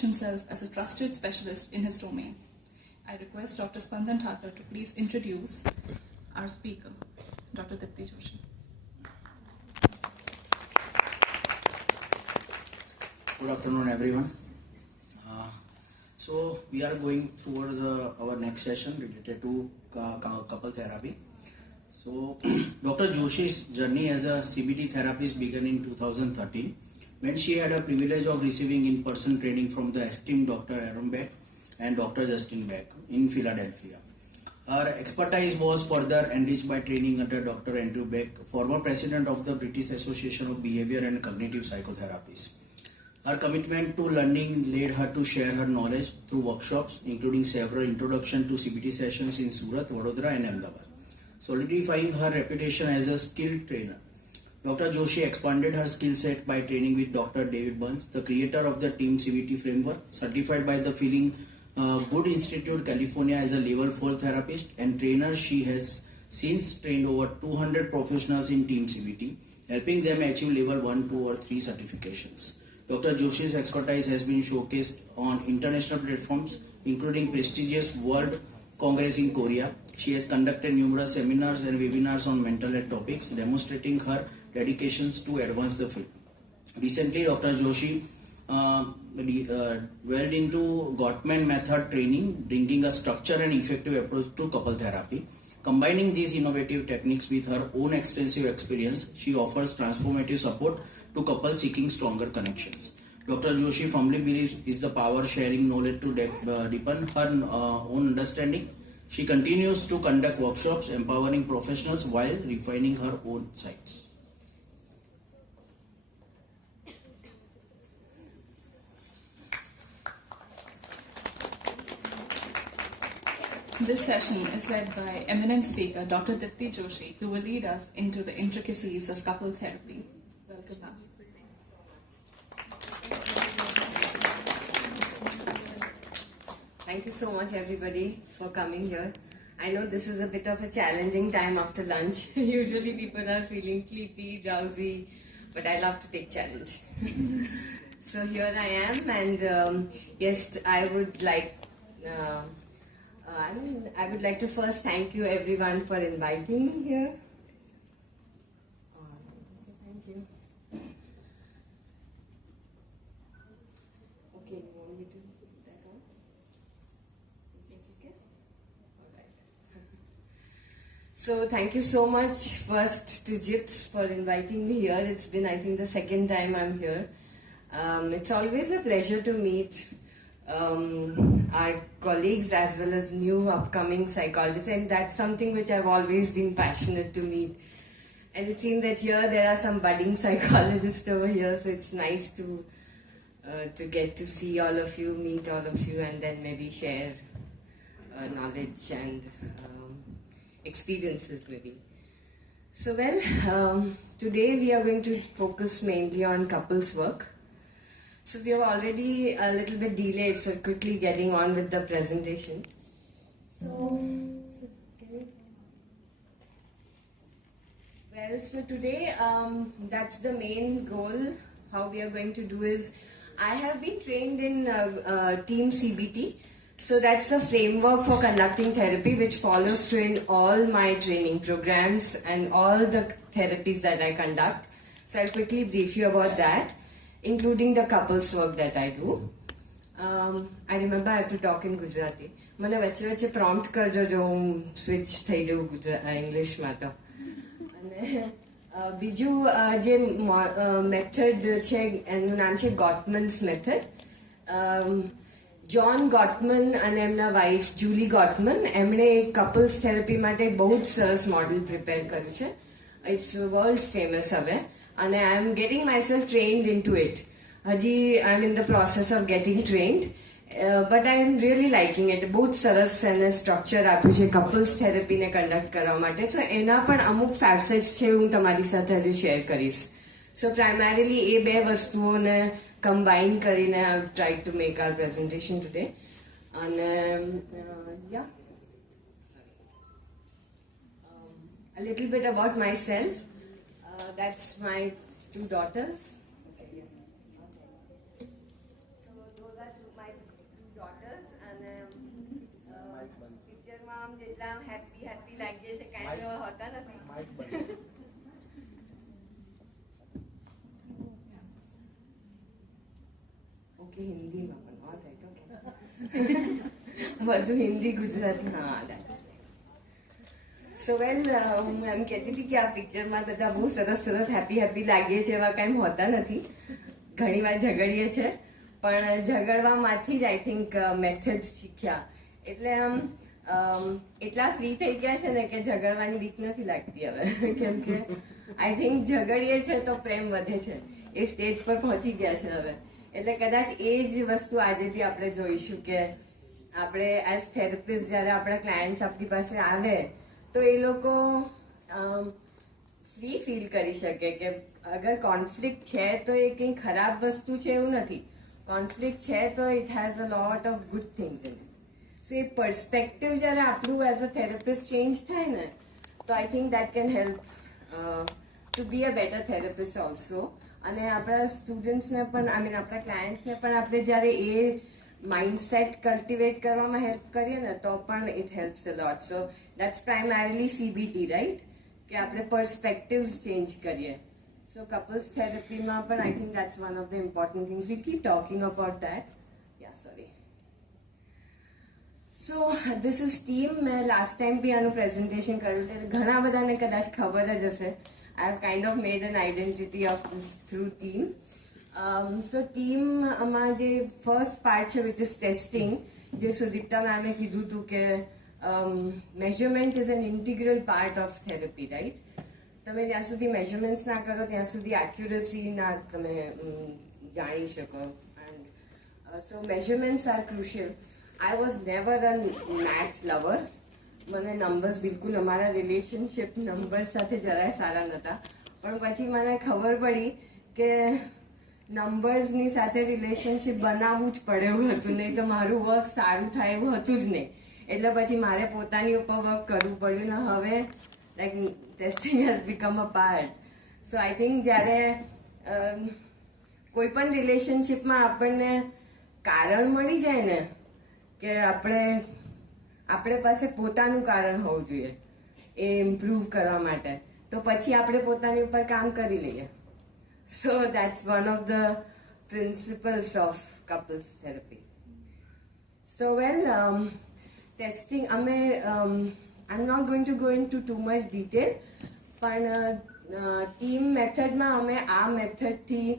himself as a trusted specialist in his domain. I request Dr. Spandan Thakur to please introduce our speaker, Dr. Deepti Joshi. Good afternoon, everyone. So we are going towards our next session related to couple therapy. So Dr. Joshi's journey as a CBT therapist began in 2013 when she had a privilege of receiving in-person training from the esteemed Dr. Aaron Beck and Dr. Justin Beck in Philadelphia. Her expertise was further enriched by training under Dr. Andrew Beck, former president of the British Association of Behavior and Cognitive Psychotherapies. Her commitment to learning led her to share her knowledge through workshops, including several introduction to CBT sessions in Surat, Vadodara and Ahmedabad, solidifying her reputation as a skilled trainer. Dr. Joshi expanded her skill set by training with Dr. David Burns, the creator of the Team CBT framework, certified by the Feeling Good Institute, California as a level 4 therapist and trainer. She has since trained over 200 professionals in Team CBT, helping them achieve level 1, 2 or 3 certifications. Dr. Joshi's expertise has been showcased on international platforms, including prestigious World Congress in Korea. She has conducted numerous seminars and webinars on mental health topics, demonstrating her dedications to advance the field. Recently, Dr. Joshi dwelled into Gottman method training, bringing a structured and effective approach to couple therapy. Combining these innovative techniques with her own extensive experience, she offers transformative support to couples seeking stronger connections. Dr. Joshi firmly believes is the power sharing knowledge to deepen her own understanding. She continues to conduct workshops, empowering professionals while refining her own sites. This session is led by eminent speaker Dr. Deepti Joshi, who will lead us into the intricacies of couple therapy. Welcome, ma'am. Thank you so much, everybody, for coming here. I know this is a bit of a challenging time after lunch. Usually people are feeling sleepy, drowsy, but I love to take challenge. So here I am, and yes, I would like to first thank you everyone for inviting me here. Thank you. Okay, you want me to put that on? Okay. All right. So thank you so much first to Gips for inviting me here. It's been, I think, the second time I'm here. It's always a pleasure to meet our colleagues as well as new upcoming psychologists, and that's something which I've always been passionate to meet. And it seems that here there are some budding psychologists over here, so it's nice to get to see all of you, meet all of you, and then maybe share knowledge and experiences maybe. So today we are going to focus mainly on couples work. So we are already a little bit delayed, so quickly getting on with the presentation. So today, that's the main goal. How we are going to do is, I have been trained in Team CBT. So that's a framework for conducting therapy which follows through in all my training programs and all the therapies that I conduct. So I'll quickly brief you about that, including the couples work that I do. I remember I have to talk in Gujarati. મને વચ્ચે વચ્ચે prompt કરજો જો હું switch થઈ જઉં ઇંગ્લિશમાં તો. અને બીજું જે મેથડ છે એનું નામ છે ગોટમન્સ મેથડ. જ્હોન ગોટમન અને એમના વાઇફ જુલી ગોટમન એમણે કપલ્સ થેરપી માટે બહુ જ સરસ મોડલ પ્રિપેર કર્યું છે. ઇટ્સ વર્લ્ડ ફેમસ હવે. And I am getting myself trained into it. Haji, I am in the process of getting trained, but I am really liking it. Both સરસ અને structure આપ્યું છે couples therapy ને conduct કરવા માટે. So એના પણ અમુક facets છે હું તમારી સાથે હજી share કરીશ. So primarily એ બે વસ્તુઓને combine કરીને I have tried to make our presentation today. And yeah. A little bit about myself. That's my 2 daughters. Okay, yeah. So those are હોતા નથી. ઓકે, હિન્દીમાં પણ ઓલ રાઈટ. ઓકે, બધું હિન્દી ગુજરાતી. હા, સો વેલ, હું એમ કહેતી હતી કે આ પિક્ચરમાં બધા બહુ સરસ સરસ હેપી હેપી લાગીએ છીએ, એવા કાંઈ હોતા નથી. ઘણી વાર ઝઘડીએ છીએ, પણ ઝઘડવામાંથી જ આઈ થિંક મેથડ શીખ્યા. એટલે આમ એટલા ફ્રી થઈ ગયા છે ને કે ઝઘડવાની બીક નથી લાગતી હવે. કેમ કે આઈ થિંક ઝઘડીએ છીએ તો પ્રેમ વધે છે. એ સ્ટેજ પર પહોંચી ગયા છે હવે. એટલે કદાચ એ જ વસ્તુ આજે બી આપણે જોઈશું કે આપણે એઝ થેરેપિસ્ટ જ્યારે આપણા ક્લાયન્ટ્સ આપણી પાસે આવે તો એ લોકો ફ્રી ફીલ કરી શકે કે અગર કોન્ફ્લિક્ટ છે તો એ કંઈ ખરાબ વસ્તુ છે એવું નથી. કોન્ફ્લિક્ટ છે તો it has a lot of good things in it. So a perspective જ્યારે આપણું એઝ અ થેરેપિસ્ટ ચેન્જ થાય ને તો I think that can help to be a better therapist also. અને આપણા સ્ટુડન્ટ્સને પણ આઈ મીન આપણા ક્લાયન્ટ્સને પણ આપણે જ્યારે એ માઇન્ડસેટ કલ્ટિવેટ કરવામાં હેલ્પ કરીએ ને તો પણ it helps a lot. So that's primarily CBT, right? કે આપણે પર્સપેક્ટિવ્સ ચેન્જ કરીએ. સો કપલ્સ થેરેપીમાં પણ I think that's one of the important things. V keep talking about that. Yeah, sorry. So this is team. મેં last time બી આનું presentation કર્યું એટલે ઘણા બધાને કદાચ ખબર જ હશે. I have kind of made an identity of this through team. So team માં જે first part છે which is testing, જે સુદીપ્તા મેમે કીધું હતું કે measurement is an integral part of therapy, right? તમે જ્યાં સુધી measurements ના કરો ત્યાં સુધી accuracy ના તમે જાણી શકો. And so measurements are crucial. I was never a math lover. મને નંબર્સ બિલકુલ અમારા રિલેશનશિપ નંબર સાથે જરાય સારા નહોતા. પણ પછી મને ખબર પડી કે નંબર્સની સાથે રિલેશનશિપ બનાવવું જ પડે એવું હતું, નહીં તો મારું વર્ક સારું થાય એવું હતું જ નહીં. એટલે પછી મારે પોતાની ઉપર વર્ક કરવું પડ્યું ને હવે like testing has become a part. So I think જ્યારે કોઈ પણ રિલેશનશિપમાં આપણને કારણ મળી જાય ને કે આપણે પાસે પોતાનું કારણ હોવું જોઈએ એ ઇમ્પ્રૂવ કરવા માટે, તો પછી આપણે પોતાની ઉપર કામ કરી લઈએ. So that's one of the principles of couples therapy. So well, testing અમે I am not going to go into too much detail, પણ ટીમ મેથડમાં અમે આ મેથડથી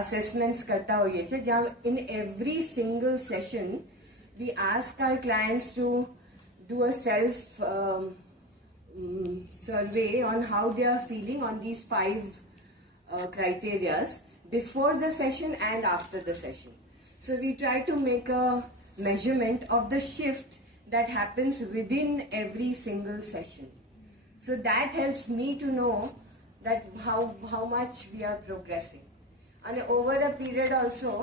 અસેસમેન્ટ્સ કરતા હોઈએ છીએ, જ્યાં in every single session we ask our clients to do a self survey on how they are feeling on these 5 criterias before the session and after the session. So we try to make a measurement of the shift that happens within every single session. So that helps me to know that how much we are progressing. And over a period also,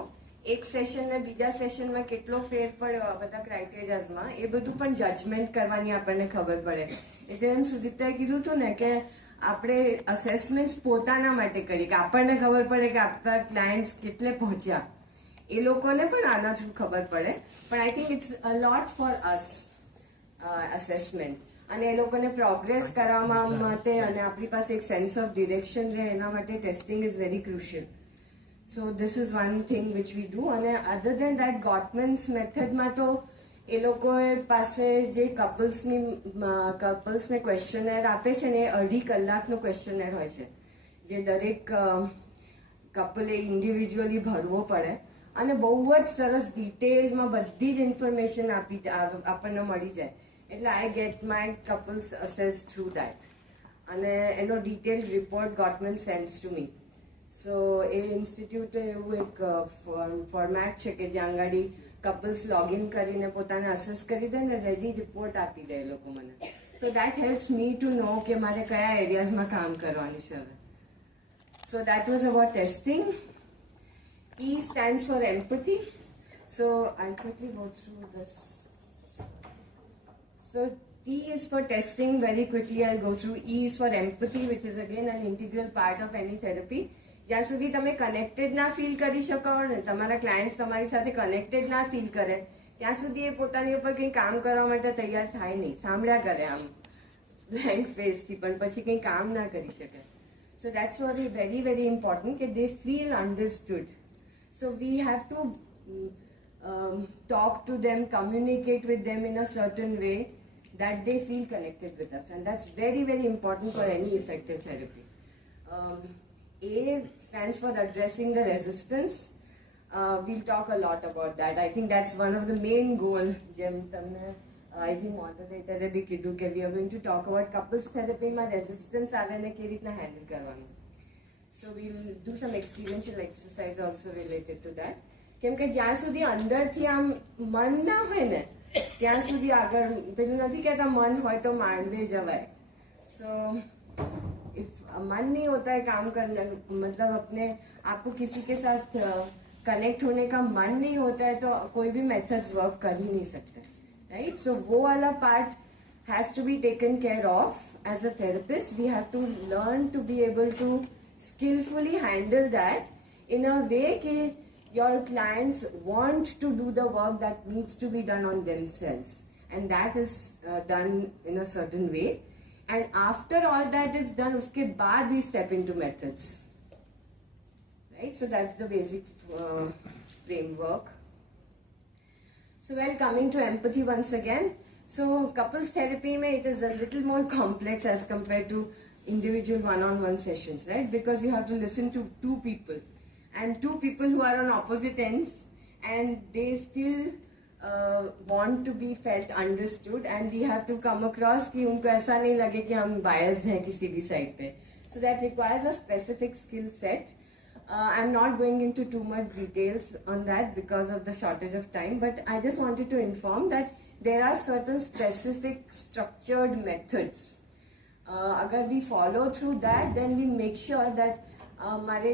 એક session ને બીજા સેશનમાં કેટલો ફેર પડ્યો આ બધા ક્રાઇટેરિયાઝમાં એ બધું પણ જજમેન્ટ કરવાની આપણને ખબર પડે. એટલે એમ સુદીપ્તાએ કીધું હતું ને કે આપણે અસેસમેન્ટ્સ પોતાના માટે કરીએ કે આપણને ખબર પડે કે આપણા ક્લાયન્ટ્સ કેટલે પહોંચ્યા. એ લોકોને પણ આના થ્રુ ખબર પડે, પણ I think it's a lot for us assessment. અને એ લોકોને પ્રોગ્રેસ કરવા માટે અને આપણી પાસે એક સેન્સ ઓફ ડિરેક્શન રહે એના માટે testing is very crucial. So this is one thing which we do. અને other than that, Gottman's મેથડમાં તો એ લોકો પાસે જે કપલ્સને ક્વેશ્ચનર આપે છે ને એ 2.5 કલાકનો ક્વેશ્ચનર હોય છે, જે દરેક કપલે ઇન્ડિવિજ્યુઅલી ભરવો પડે અને બહુ જ સરસ ડિટેલમાં બધી જ ઇન્ફોર્મેશન આપણને મળી જાય. એટલે I get my couples assess through that, અને એનો detail report Gottman sends to me. So એ ઇન્સ્ટિટ્યૂટે એવું એક ફોર્મેટ છે કે જ્યાં આગળ કપલ્સ લોગિન કરીને પોતાને અસેસ કરી દે ને રેડી રિપોર્ટ આપી દે એ લોકો મને. So that helps me to know કે મારે કયા એરિયાઝમાં કામ કરવાનું છે હવે. So that was about testing. E stands for empathy. So I'll quickly go through this. So T is for testing. Very quickly I'll go through. E is for empathy, which is again an integral part of any therapy. જ્યાં સુધી તમે connected ના feel કરી શકો ને, તમારા clients તમારી સાથે કનેક્ટેડ ના ફીલ કરે ત્યાં સુધી એ પોતાની ઉપર કંઈ કામ કરવા માટે તૈયાર થાય નહીં, સાંભળ્યા કરે આમ બ્લેન્ક ફેસથી પણ પછી કંઈ કામ ના કરી શકે. So that's what is very, very important, that they feel understood. So we have to talk to them, communicate with them in a certain way that they feel connected with us. And that's very, very important for any effective therapy. A stands for addressing the resistance. We'll talk a lot about that. I think that's one of the main goals. I think moderator bhi kiddu ke we are going to talk about couples therapy ma resistance આવે ને કેવી રીતના handle કરવાનું. So we'll do some experiential exercise also related to that. કેમ કે જ્યાં સુધી અંદરથી આમ મન ના હોય ને ત્યાં સુધી આગળ પેલું નથી કહેતા મન હોય તો માંડવે જવાય. So if मन नहीं होता है काम करने, मतलब अपने आपको किसी के साथ कनेक्ट होने का मन नहीं होता है तो कोई भी मेथड्स वर्क कर ही नहीं सकते, राइट. सो वो वाला part has to be taken care of as a therapist. We have to learn to be able to skillfully handle that in a way that your clients want to do the work that needs to be done on themselves, and that is done in a certain way. And after all that is done, uske baad we step into methods, right? So that's the basic framework. So well, coming to empathy once again. So couples therapy mein it is a little more complex as compared to individual one-on-one sessions, right? Because you have to listen to two people, and two people who are on opposite ends, and they still want to be felt understood, and we have to come across कि उनको ऐसा नहीं लगे कि हम biased हैं किसी भी side पे. So that requires a specific skill set. I'm not going into too much details on that because of the shortage of time, but I just wanted to inform that there are certain specific structured methods. अगर we follow through that, then we make sure that हमारे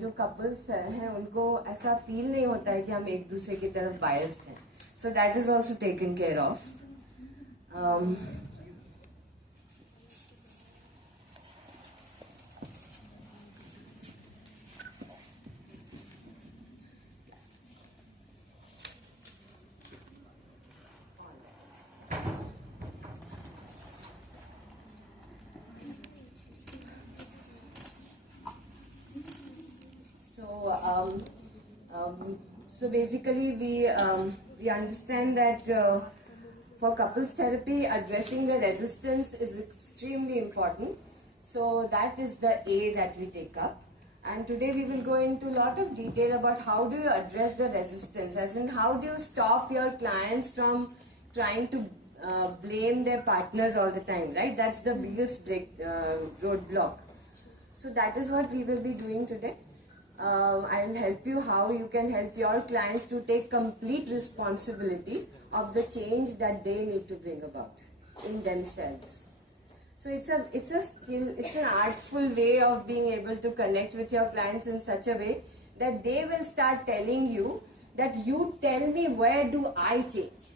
जो couples हैं उनको ऐसा feel नहीं होता है कि हम एक दूसरे की तरफ biased हैं. So that is also taken care of. So basically we understand that for couples therapy, addressing the resistance is extremely important. So that is the A that we take up. And today we will go into a lot of detail about how do you address the resistance, as in how do you stop your clients from trying to blame their partners all the time, right? That's the biggest roadblock. So that is what we will be doing today. I'll help you how you can help your clients to take complete responsibility of the change that they need to bring about in themselves. So it's a skill, it's an artful way of being able to connect with your clients in such a way that they will start telling you that you tell me where do I change.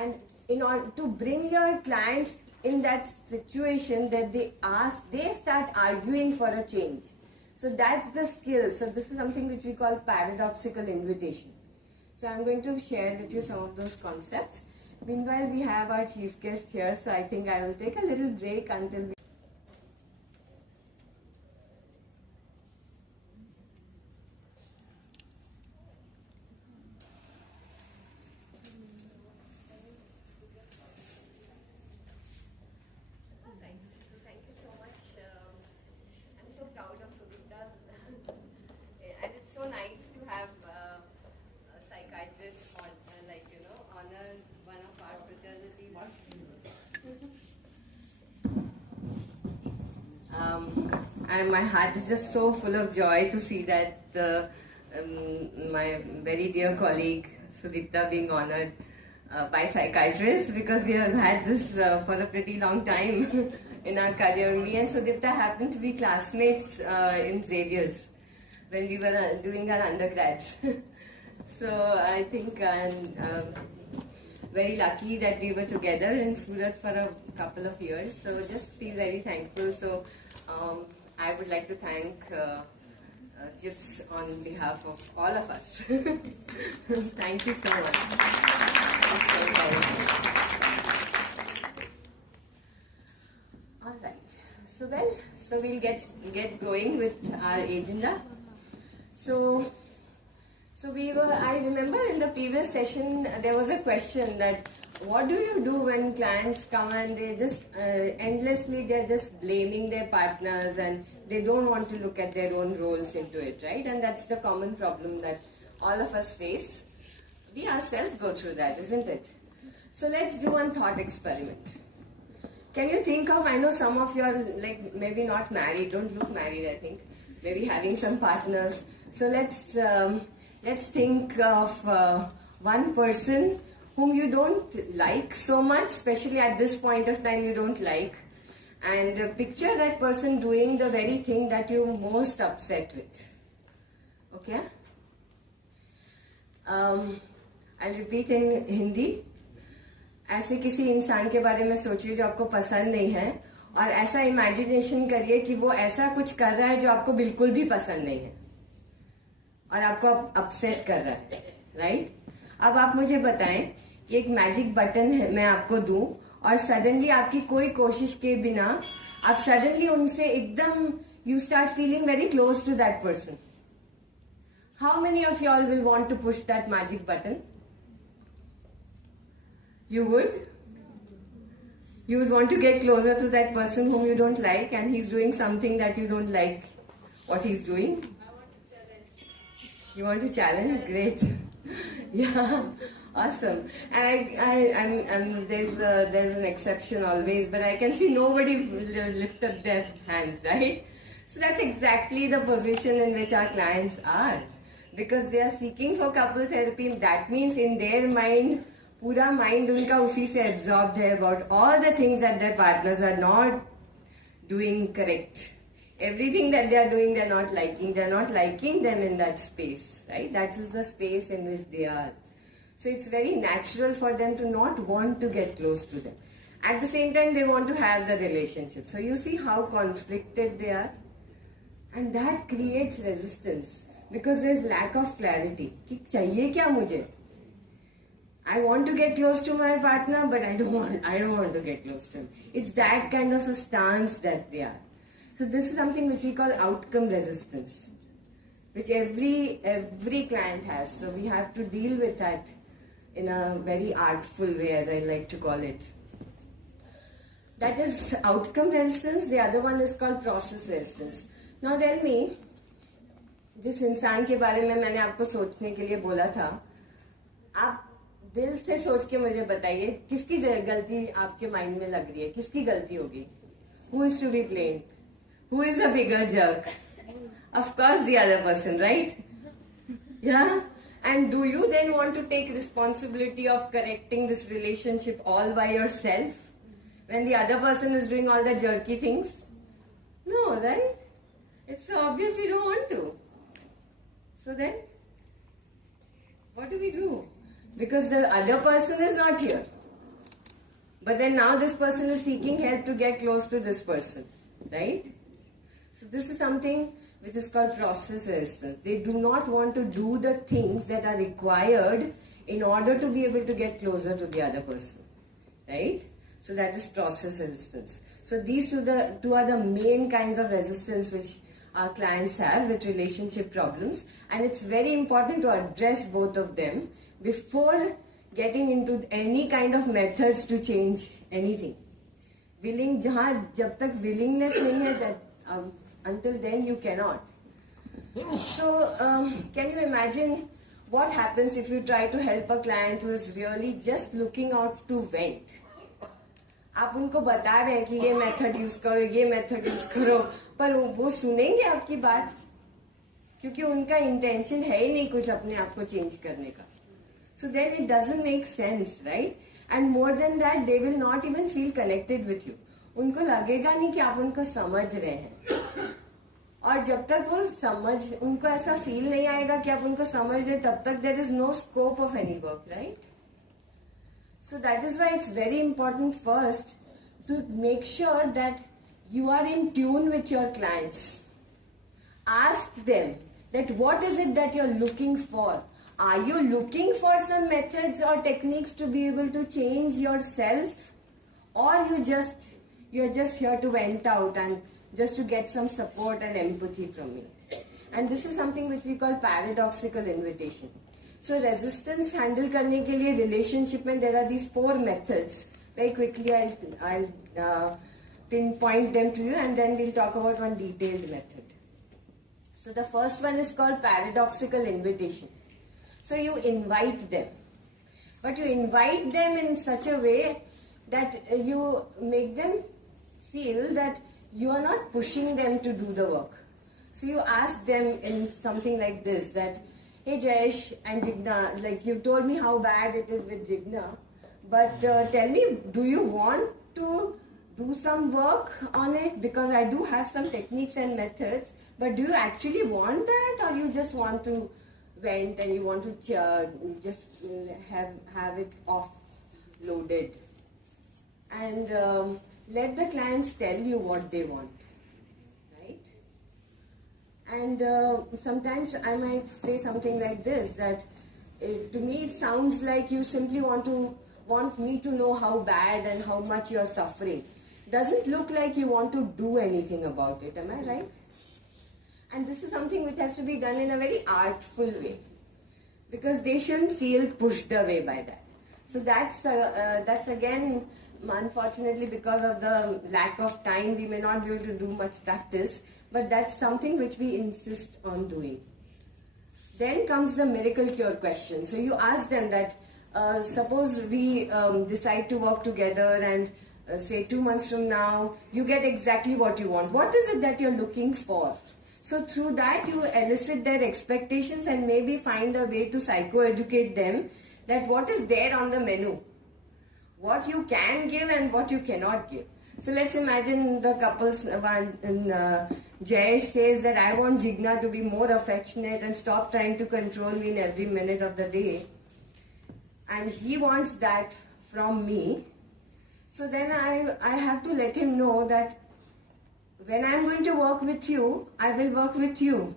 And in order to bring your clients in that situation that they start arguing for a change. So that's the skill. So this is something which we call paradoxical invitation. So I'm going to share with you some of those concepts. Meanwhile, we have our chief guest here, so I think I will take a little break until we... And my heart is just so full of joy to see that my very dear colleague Sudipta being honored by psychiatrists, because we have had this for a pretty long time in our career. Me and Sudipta happened to be classmates in Xavier's when we were doing our undergrads. So I think I'm very lucky that we were together in Surat for a couple of years. So just feel very thankful. So I would like to thank Gips on behalf of all of us. Thank you so much. So we'll get going with our agenda. So I remember in the previous session there was a question that what do you do when clients come and they just endlessly they're just blaming their partners and they don't want to look at their own roles into it, right? And that's the common problem that all of us face. We ourselves go through that, isn't it? So let's do one thought experiment. Can you think of, I know some of you are like maybe not married, don't look married I think, maybe having some partners. So let's think of one person whom you don't like so much, especially at this point of time you don't like, and picture that person doing the very thing that you're most upset with. Okay? I'll repeat in Hindi. ऐसे किसी इंसान के बारे में सोचिए जो आपको पसंद नहीं है और ऐसा इमेजिनेशन करिए कि वो ऐसा कुछ कर रहा है जो आपको बिल्कुल भी पसंद नहीं है और आपको अपसेट कर रहा है, राइट? अब आप मुझे बताएं कि एक मैजिक बटन है मैं आपको दूं और सडनली आपकी कोई कोशिश के बिना आप सडनली उनसे एकदम you start feeling very close to that person. How many of you all will want to push that magic button? You would want to get closer to that person whom you don't like and he's doing something that you don't like what he's doing. I want to challenge. You want to challenge? Great. Yeah, awesome. And there's an exception always, but I can see nobody lift up their hands, right? So that's exactly the position in which our clients are, because they are seeking for couple therapy. That means in their mind, पूरा mind उनका उसी से absorbed है about all the things that their partners are not doing correct. Everything that they are doing, they are not liking them in that space, right? That is the space in which they are. So it's very natural for them to not want to get close to them. At the same time, they want to have the relationship. So you see how conflicted they are, and that creates resistance because there's lack of clarity. कि चाहिए क्या मुझे? I want to get close to my partner, but I don't want to get close to him. It's that kind of a stance that they are. So this is something which we call outcome resistance, which every client has. So we have to deal with that in a very artful way, as I like to call it. That is outcome resistance. The other one is called process resistance. Now tell me, जिस इंसान के बारे में मैंने आपको सोचने के लिए बोला था, आप दिल से सोच के मुझे बताइए किसकी गलती आपके माइंड में लग रही है, किसकी गलती होगी? Who is to be blamed? Who is a bigger jerk? Of course the other person, right? Yeah? And do you then want to take responsibility of correcting this relationship all by yourself when the other person is doing all the jerky things? No, right? It's so obvious we don't want to. So then, what do we do? Because the other person is not here. But then now this person is seeking help to get close to this person, right? So this is something which is called process resistance. They do not want to do the things that are required in order to be able to get closer to the other person, right? So that is process resistance. So these two are the main kinds of resistance which our clients have with relationship problems, and it's very important to address both of them before getting into any kind of methods to change anything. जब तक willingness नहीं है, that until then you cannot. So can you imagine what happens if you try to help a client who is really just looking out to vent? आप उनको बता रहे हैं कि ये मेथड यूज करो, ये मेथड यूज करो, पर वो सुनेंगे आपकी बात? क्योंकि उनका इंटेंशन है ही नहीं कुछ अपने आप को चेंज करने का. So then it doesn't make sense, right? And more than that, they will not even feel connected with you. उनको लगेगा नहीं कि आप उनको समझ रहे हैं. और जब तक वो उनको ऐसा फील नहीं आएगा कि आप उनको समझ रहे, तब तक there is no scope of any work, right? So that is why it's very important first to make sure that you are in tune with your clients. Ask them that what is it that you're looking for? Are you looking for some methods or techniques to be able to change yourself? Or you're just here to vent out and just to get some support and empathy from me. And this is something which we call paradoxical invitation. So resistance handle करने के लिए relationship में there are these 4 methods. Very quickly I'll pinpoint them to you, and then we'll talk about one detailed method. So the first one is called paradoxical invitation. So you invite them, but you invite them in such a way that you make them feel that you are not pushing them to do the work. So you ask them in something like this, that, hey Jayesh and Jigna, like you told me how bad it is with Jigna, but tell me, do you want to do some work on it? Because I do have some techniques and methods, but do you actually want that, or you just want to vent and you want to just have it offloaded? And let the clients tell you what they want, right? And sometimes I might say something like this, that to me it sounds like you simply want me to know how bad and how much you are suffering. Doesn't look like you want to do anything about it, am I right? And this is something which has to be done in a very artful way, because they shouldn't feel pushed away by that. So that's again, unfortunately, because of the lack of time, we may not be able to do much practice, but that's something which we insist on doing. Then comes the miracle cure question. So you ask them that, suppose we decide to work together, and say 2 months from now, you get exactly what you want. What is it that you're looking for? So through that, you elicit their expectations and maybe find a way to psychoeducate them that what is there on the menu, what you can give and what you cannot give. So let's imagine the couples, Jayesh says that I want Jigna to be more affectionate and stop trying to control me in every minute of the day. And he wants that from me. So then I have to let him know that when I'm going to work with you, I will work with you.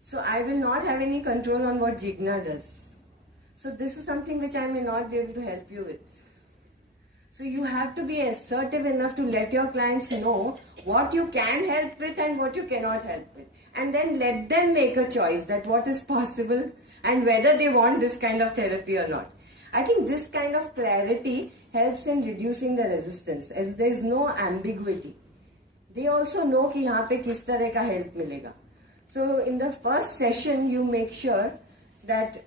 So I will not have any control on what Jigna does. So this is something which I may not be able to help you with. So you have to be assertive enough to let your clients know what you can help with and what you cannot help with. And then let them make a choice that what is possible and whether they want this kind of therapy or not. I think this kind of clarity helps in reducing the resistance, as there is no ambiguity. They also know कि यहाँ पे किस तरह का help मिलेगा. So in the first session, you make sure that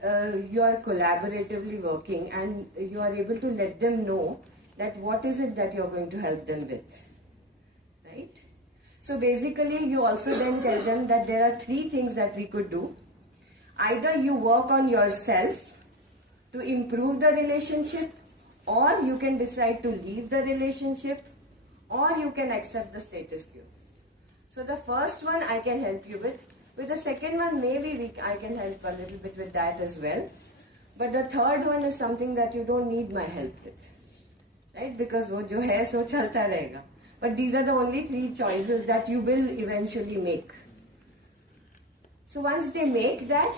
you are collaboratively working and you are able to let them know that what is it that you are going to help them with, right? So basically, you also then tell them that there are 3 things that we could do. Either you work on yourself to improve the relationship, or you can decide to leave the relationship, or you can accept the status quo. So the first one I can help you with. With the second one, maybe I can help a little bit with that as well. But the third one is something that you don't need my help with, right? Because wo jo hai so chalta rahega. But these are the only 3 choices that you will eventually make. So once they make that,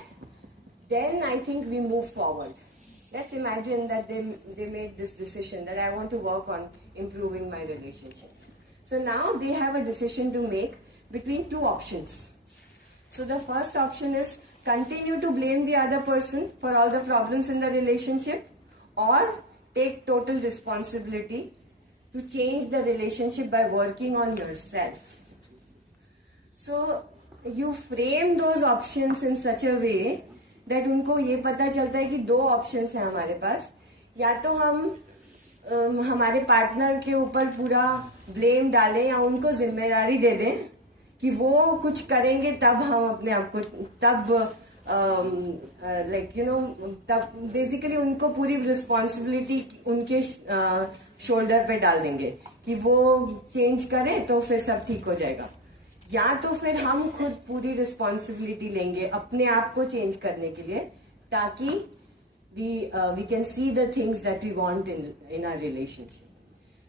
then I think we move forward. Let's imagine that they made this decision that I want to work on improving my relationship. So now they have a decision to make between 2 options. So the first option is continue to blame the other person for all the problems in the relationship, or take total responsibility to change the relationship by working on yourself. So you frame those options in such a way that उनको ये पता चलता है कि 2 options हैं हमारे पास. या तो हम हमारे पार्टनर के ऊपर पूरा ब्लेम डालें या उनको जिम्मेदारी दे दें कि वो कुछ करेंगे तब हम अपने आप को तब तब बेसिकली उनको पूरी रिस्पॉन्सिबिलिटी उनके शोल्डर पे डाल देंगे कि वो चेंज करें तो फिर सब ठीक हो जाएगा. या तो फिर हम खुद पूरी रिस्पॉन्सिबिलिटी लेंगे अपने आप को चेंज करने के लिए, ताकि we can see the things that we want in our relationship,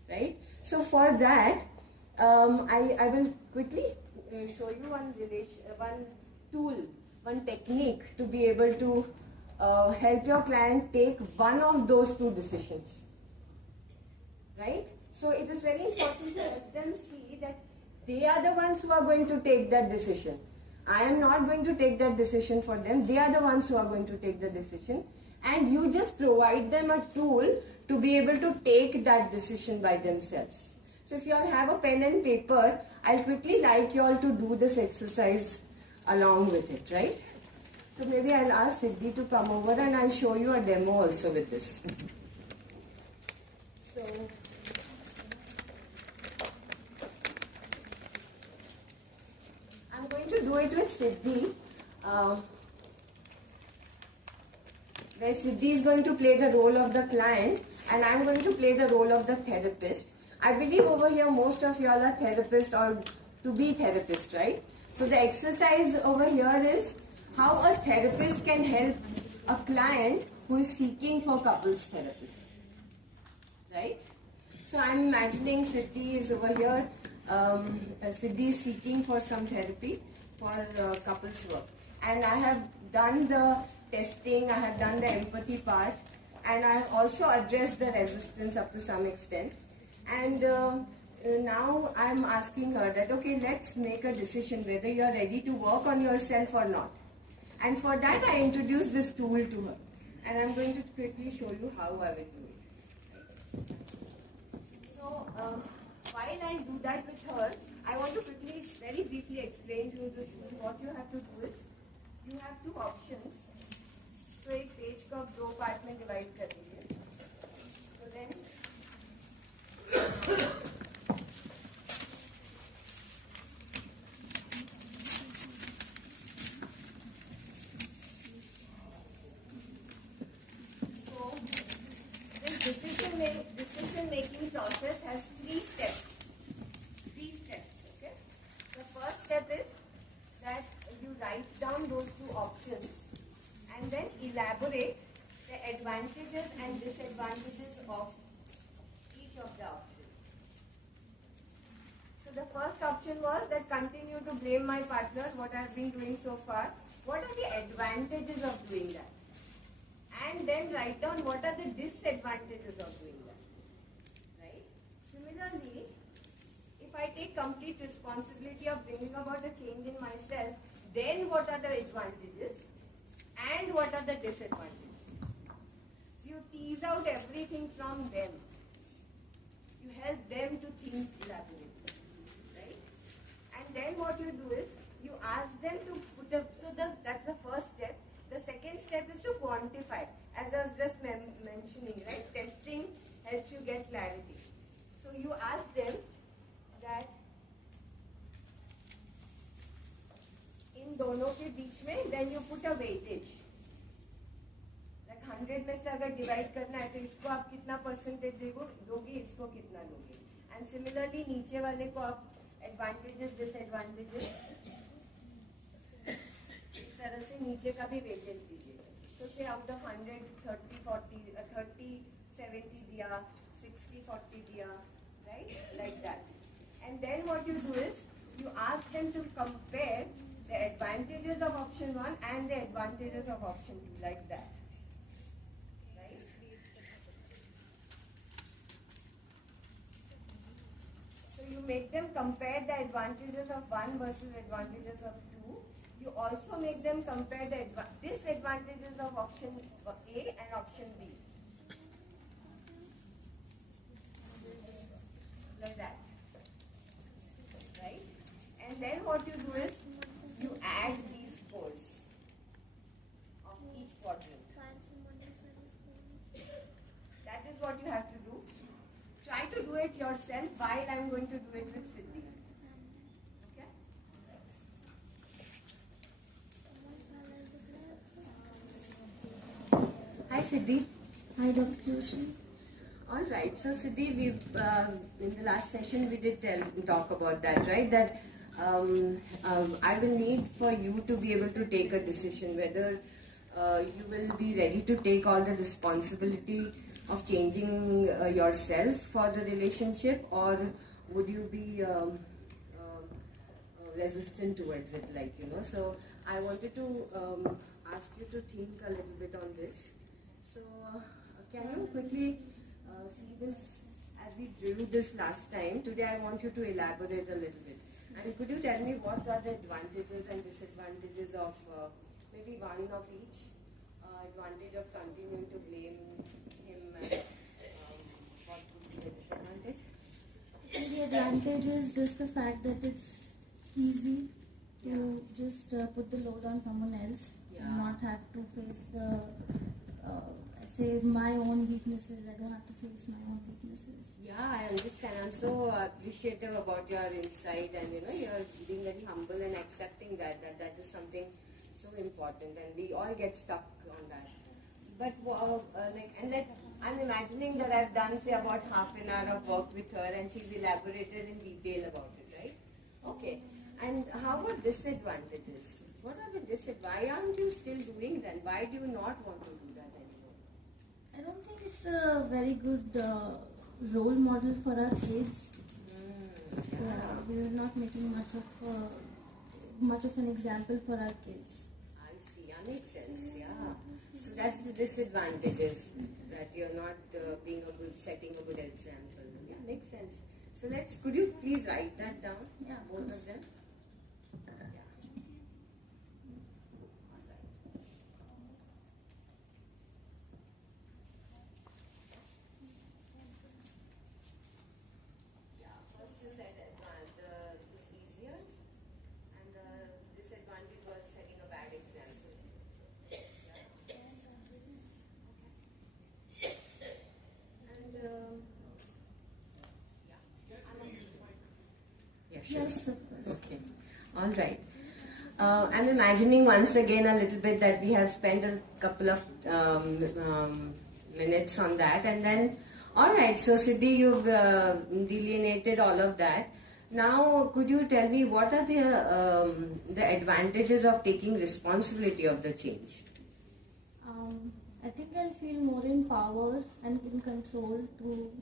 right? So for that, I will quickly show you one tool, one technique to be able to help your client take one of those 2 decisions, right? So it is very important to let them see that they are the ones who are going to take that decision. I am not going to take that decision for them. They are the ones who are going to take the decision. And you just provide them a tool to be able to take that decision by themselves. So if you all have a pen and paper, I'll quickly like you all to do this exercise along with it, right? So maybe I'll ask Siddhi to come over and I'll show you a demo also with this. So, I'm going to do it with Siddhi, where Siddhi is going to play the role of the client and I'm going to play the role of the therapist. I believe over here most of you all are therapists or to be therapists, right? So the exercise over here is how a therapist can help a client who is seeking for couples therapy, right? So I'm imagining Siddhi is over here. Siddhi is seeking for some therapy for couples work. And I have done the testing, I have done the empathy part, and I have also addressed the resistance up to some extent. And now I'm asking her that, okay, let's make a decision whether you're ready to work on yourself or not. And for that, I introduced this tool to her. And I'm going to quickly show you how I will do it. So, while I do that with her, I want to quickly, very briefly explain to you this tool. What you have to do is, you have two options. So, एक page को आप 2 part में divide कर दीजिए. So then, so this decision making process has 3 steps. 3 steps, okay? The first step is that you write down those 2 options and then elaborate the advantages and disadvantages of each of the options. So the first option was that continue to blame my partner, what I have been doing so far. What are the advantages of doing that? And then write down what are the disadvantages of doing that. Right? Similarly, if I take complete responsibility of bringing about a change in myself, then what are the advantages and what are the disadvantages? You tease out everything from them. You help them to think elaborately, right? And then what you do is you ask them to put up. So that's the first step. The second step is to quantify, as I was just mentioning, right? Testing helps you get clarity. So you ask them that in दोनों के बीच में, then you put a weightage. Like 100 में से अगर divide करना है तो इसको आप कितना percentage दोगे, इसको कितना दोगे. And similarly नीचे वाले को आप advantages, disadvantages इस तरह से नीचे का भी weightage दीजिए. So say out of 100, 30, 40, 30, 70 दिया, 60, 40 दिया, right? Like that. And then what you do is you ask them to compare the advantages of option 1 and the advantages of option 2, like that. Right? So you make them compare the advantages of 1 versus advantages of 2. You also make them compare the disadvantages of option A and option B. Like that. Right? And then what you do is you add these scores of each quadrant. That is what you have to do. Try to do it yourself while I am going to do it with Siddhi. Okay? Hi Siddhi. Hi Dr. Joshi. All right. So Siddhi, we've in the last session we did talk about that, right? That I will need for you to be able to take a decision whether you will be ready to take all the responsibility of changing yourself for the relationship, or would you be resistant towards it, like, you know. So I wanted to ask you to think a little bit on this. So can you quickly see this as we drew this last time? Today I want you to elaborate a little bit. And could you tell me what are the advantages and disadvantages of maybe one of each? Advantage of continuing to blame him and what would be the disadvantage? The advantage is just the fact that it's easy to just put the load on someone else and not have to face the, I'd say, my own weaknesses. I don't have to face my own weaknesses. Yeah, I understand. I'm so appreciative about your insight, and you're being very humble and accepting that is something so important, and we all get stuck on that. But I'm imagining that I've done say about half an hour of work with her, and she's elaborated in detail about it, right? Okay. And how about disadvantages? What are the disadvantages? Why aren't you still doing that? Why do you not want to do that anymore? I don't think it's a very good role model for our kids. We're not making much of an example for our kids. I see. That makes sense. Yeah. So that's the disadvantages, that you're not setting a good example. Yeah, makes sense. So could you please write that down? Yeah, both of them. Yes, of course. Okay. All right. I'm imagining once again a little bit that we have spent a couple of minutes on that, and then, all right. So Siddhi, you've delineated all of that. Now, could you tell me what are the advantages of taking responsibility of the change? I think I'll feel more in power and in control to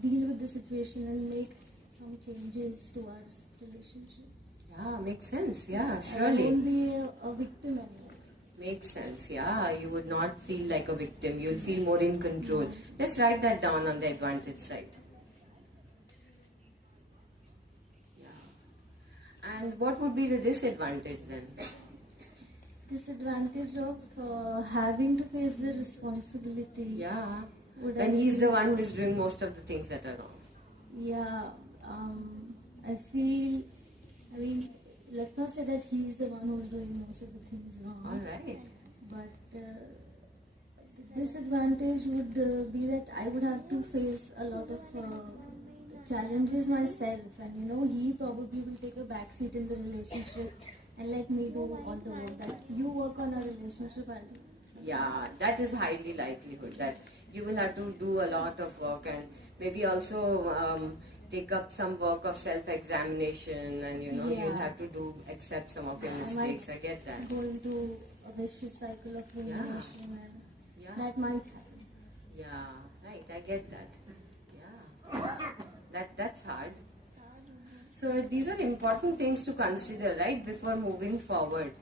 deal with the situation and make some changes to our relationship. Yeah, makes sense. Yeah, I surely. won't be a victim anymore. Makes sense. Yeah, you would not feel like a victim. You'll feel more in control. Let's write that down on the advantage side. Yeah. And what would be the disadvantage then? Disadvantage of having to face the responsibility. Yeah. Would When I he's the feel- one who is doing most of the things that are wrong. Yeah, I feel, let's not say that he's the one who's doing most of the things wrong. All right. But the disadvantage would be that I would have to face a lot of challenges myself, and he probably will take a backseat in the relationship and let me do all the work. That you work on a relationship, I'll do. Yeah, that is highly likelihood that you will have to do a lot of work, and maybe also take up some work of self-examination, and you'll have to accept some of your mistakes. I get that. Go into a vicious cycle of rumination, and that might happen. Yeah, right. I get that. Yeah, that's hard. So these are important things to consider, right, before moving forward.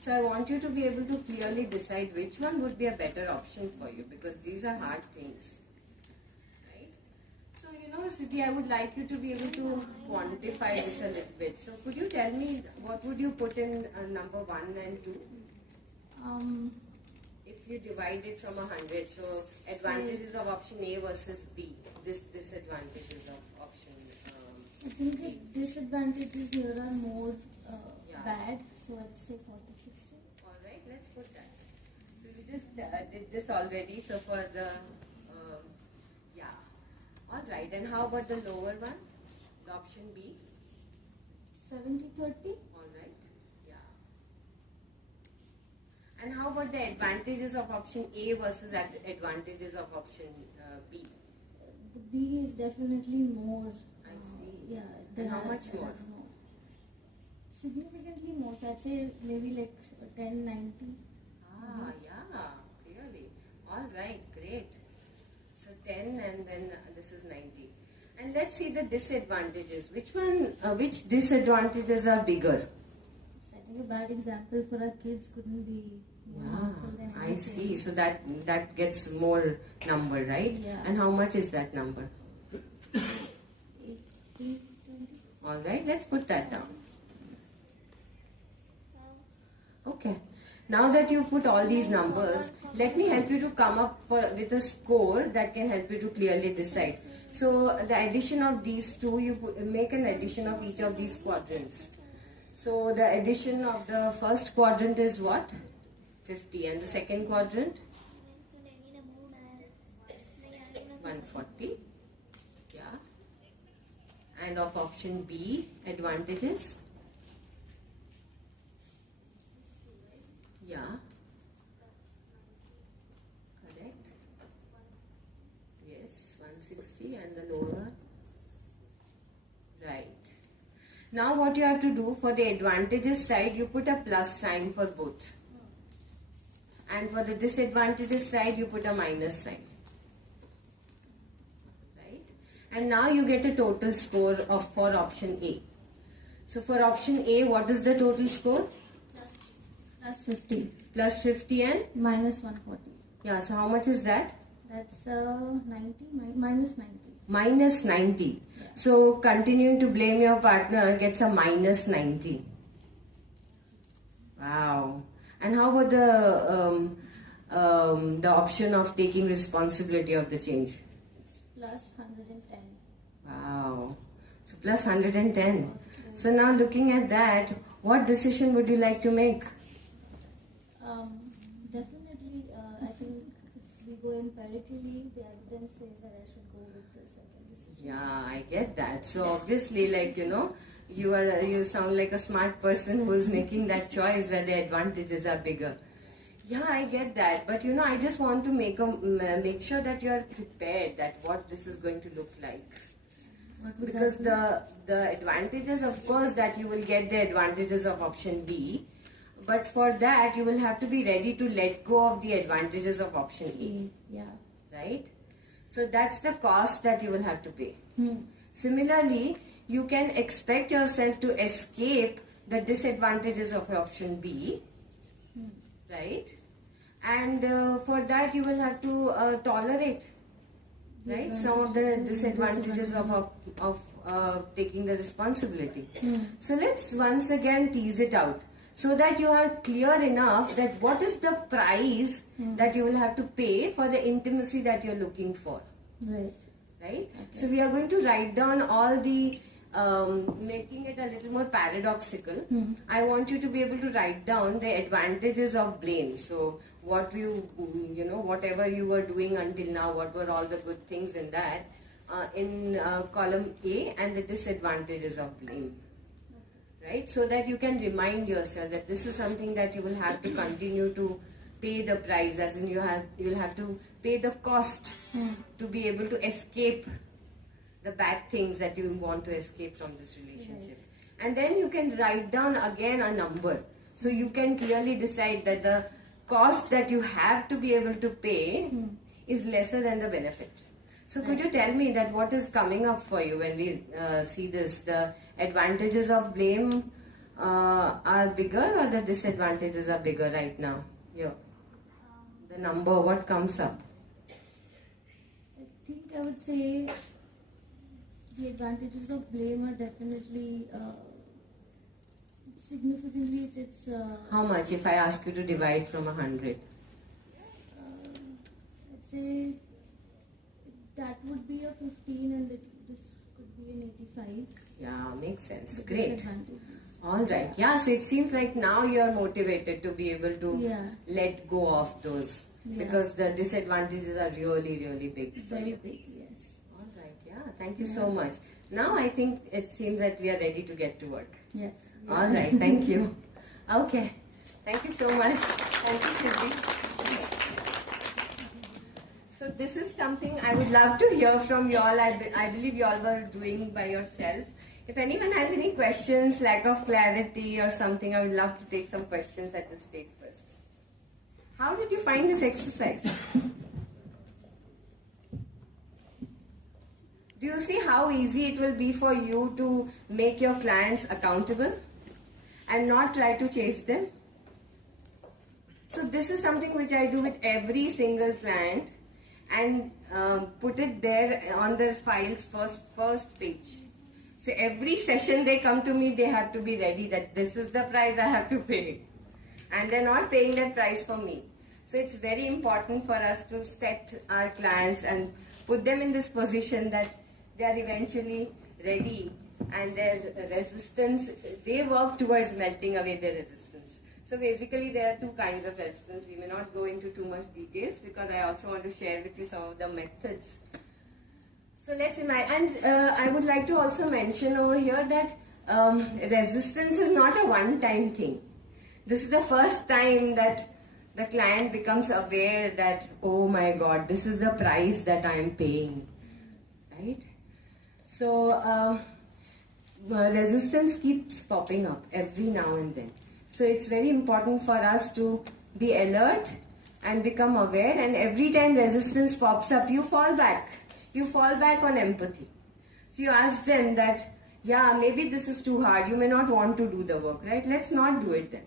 So I want you to be able to clearly decide which one would be a better option for you, because these are hard things, right? So Siddhi, I would like you to be able to quantify this a little bit. So could you tell me what would you put in number 1 and 2? If you divide it from 100, so advantages of option A versus B, disadvantages of option I think the B. disadvantages here are more bad, so I'd say 40-60. All right, let's put that. So you just did this already, so for the, all right, and how about the lower one, the option B? 70-30? All right, yeah. And how about the advantages of option A versus advantages of option B? The B is definitely more. I see. Yeah. And how much more? Significantly more. So I'd say maybe like 10-90. Yeah, clearly. All right, great. So 10 and then this is 90. And let's see the disadvantages. Which disadvantages are bigger? Setting a bad example for our kids couldn't be more harmful than anything. I see. So that gets more number, right? Yeah. And how much is that number? 80-20. Alright, let's put that down. Okay. Now that you put all these numbers, let me help you to come up with a score that can help you to clearly decide. So the addition of these two, make an addition of each of these quadrants. So the addition of the first quadrant is what? 50. And the second quadrant? 140. Yeah. And of option B, advantages? Yeah. Correct. Yes, 160 and the lower one. Right. Now what you have to do for the advantages side, you put a plus sign for both. And for the disadvantages side, you put a minus sign. Right. And now you get a total score for option A. So for option A, what is the total score? Plus 50. Plus 50 and? Minus 140. Yeah, so how much is that? That's 90, minus 90. Minus 90. Yeah. So continuing to blame your partner gets a minus 90. Wow. And how about the option of taking responsibility of the change? It's plus 110. Wow. So plus 110. So now looking at that, what decision would you like to make? Definitely, I think if we go empirically, the evidence says that I should go with the second decision. Yeah, I get that. So obviously, like, you sound like a smart person who is making that choice where the advantages are bigger. Yeah, I get that. But I just want to make sure that you are prepared that what this is going to look like. Because the advantages, of course, that you will get the advantages of option B. But for that, you will have to be ready to let go of the advantages of option A. Yeah. Right? So that's the cost that you will have to pay. Hmm. Similarly, you can expect yourself to escape the disadvantages of option B. Right? And for that, you will have to tolerate. Right? Some of the disadvantages of taking the responsibility. So let's once again tease it out. So that you are clear enough that what is the price that you will have to pay for the intimacy that you're looking for. Right. Right? Okay. So we are going to write down all the, making it a little more paradoxical. I want you to be able to write down the advantages of blame. So what whatever you were doing until now, what were all the good things in that, in column A, and the disadvantages of blame. Right? So that you can remind yourself that this is something that you will have to continue to pay the price, as in you'll have to pay the cost to be able to escape the bad things that you want to escape from this relationship. Right. And then you can write down again a number. So you can clearly decide that the cost that you have to be able to pay is lesser than the benefit. So could you tell me that what is coming up for you when we see this? The advantages of blame are bigger, or the disadvantages are bigger right now? Yeah. The number, what comes up? I think I would say the advantages of blame are definitely significantly. It's how much if I ask you to divide from 100? I'd say that would be a 15 and this could be an 85. Yeah, makes sense. Great. Disadvantages. All right. Yeah, so it seems like now you're motivated to be able to let go of those. Yeah. Because the disadvantages are really, really big. Very big, yes. All right. Yeah, thank you so much. Now I think it seems that we are ready to get to work. Yes. All right. Thank you. Okay. Thank you so much. Thank you, Cindy. So this is something I would love to hear from you all. I believe you all were doing by yourself. If anyone has any questions, lack of clarity or something, I would love to take some questions at this stage first. How did you find this exercise? Do you see how easy it will be for you to make your clients accountable and not try to chase them? So this is something which I do with every single client and put it there on the file's first page. So every session they come to me, they have to be ready that this is the price I have to pay. And they're not paying that price for me. So it's very important for us to set our clients and put them in this position that they are eventually ready, and their resistance, they work towards melting away their resistance. So basically there are two kinds of resistance. We may not go into too much details because I also want to share with you some of the methods. So let's imagine, and I would like to also mention over here that resistance is not a one-time thing. This is the first time that the client becomes aware that, oh my God, this is the price that I am paying, right? So resistance keeps popping up every now and then. So it's very important for us to be alert and become aware, and every time resistance pops up, you fall back. You fall back on empathy. So you ask them that, yeah, maybe this is too hard. You may not want to do the work, right? Let's not do it then.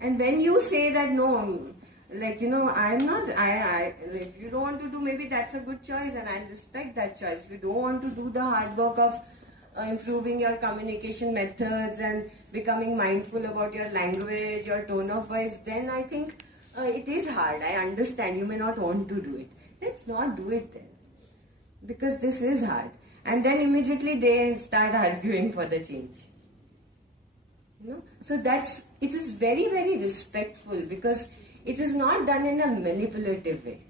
And when you say that, no, like, I'm not, if you don't want to do, maybe that's a good choice and I respect that choice. If you don't want to do the hard work of improving your communication methods and becoming mindful about your language, your tone of voice, then I think it is hard. I understand you may not want to do it. Let's not do it then, because this is hard. And then immediately they start arguing for the change. So it is very, very respectful, because it is not done in a manipulative way.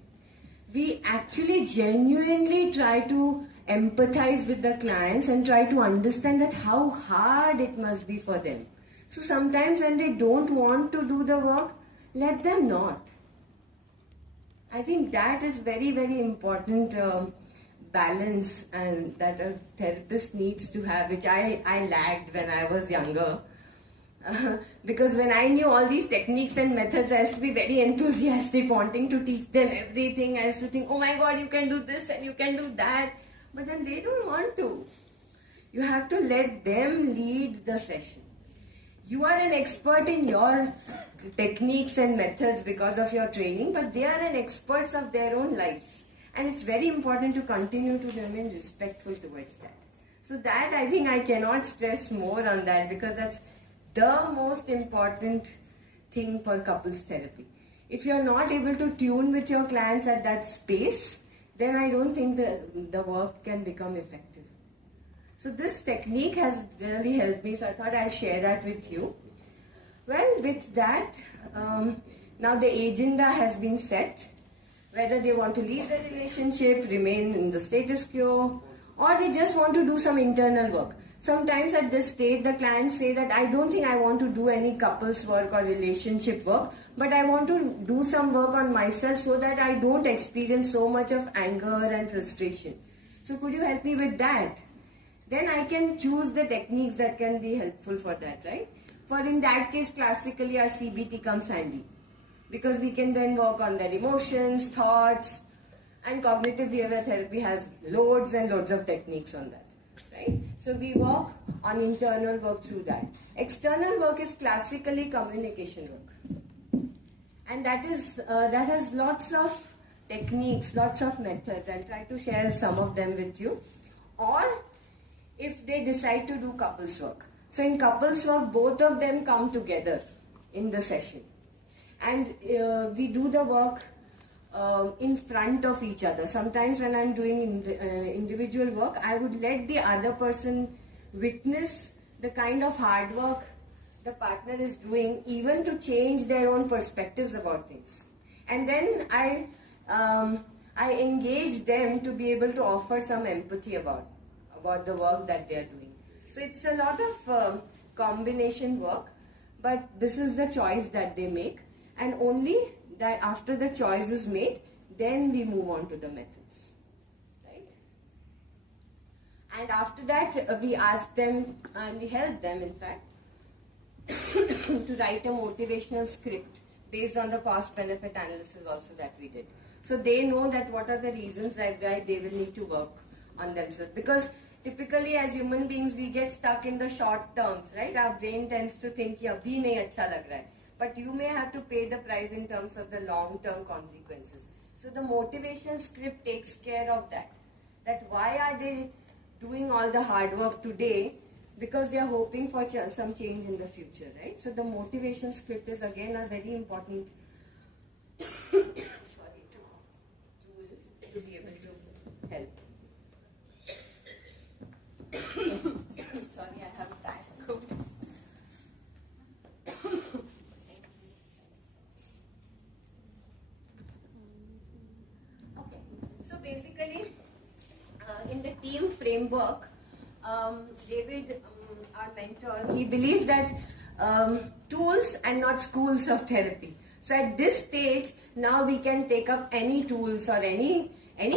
We actually genuinely try to empathize with the clients and try to understand that how hard it must be for them. So sometimes when they don't want to do the work, let them not. I think that is very, very important balance, and that a therapist needs to have, which I lacked when I was younger. Because when I knew all these techniques and methods, I used to be very enthusiastic, wanting to teach them everything. I used to think, oh my God, you can do this and you can do that. But then they don't want to. You have to let them lead the session. You are an expert in your techniques and methods because of your training, but they are an experts of their own lives. And it's very important to continue to remain respectful towards that. So that, I think I cannot stress more on that, because that's the most important thing for couples therapy. If you're not able to tune with your clients at that space, then I don't think the work can become effective. So this technique has really helped me, so I thought I'll share that with you. Well, with that, now the agenda has been set, whether they want to leave the relationship, remain in the status quo, or they just want to do some internal work. Sometimes at this stage, the clients say that I don't think I want to do any couples work or relationship work, but I want to do some work on myself so that I don't experience so much of anger and frustration. So could you help me with that? Then I can choose the techniques that can be helpful for that, right? For in that case, classically our CBT comes handy, because we can then work on their emotions, thoughts, and cognitive behavior therapy has loads and loads of techniques on that. Right? So we work on internal work through that. External work is classically communication work, and that has lots of techniques, lots of methods. I'll try to share some of them with you. Or if they decide to do couples work. So in couples work, both of them come together in the session, and we do the work in front of each other. Sometimes when I'm doing individual work, I would let the other person witness the kind of hard work the partner is doing, even to change their own perspectives about things. And then I engage them to be able to offer some empathy about the work that they are doing. So it's a lot of combination work, but this is the choice that they make, and only that after the choice is made, then we move on to the methods, right? And after that, we ask them, and we help them, in fact, to write a motivational script based on the cost-benefit analysis also that we did. So they know that what are the reasons that why they will need to work on themselves. Because typically as human beings, we get stuck in the short terms, right? Our brain tends to think, yeah, abhi nahi acha lag raha hai. But you may have to pay the price in terms of the long-term consequences. So the motivational script takes care of that. That why are they doing all the hard work today because they are hoping for some change in the future, right? So the motivation script is again a very important sorry, tool to be able to help. Sorry, I have a bad cold. Okay, so basically, in the team framework, David, our mentor, he believes that tools and not schools of therapy. So at this stage, now we can take up any tools or any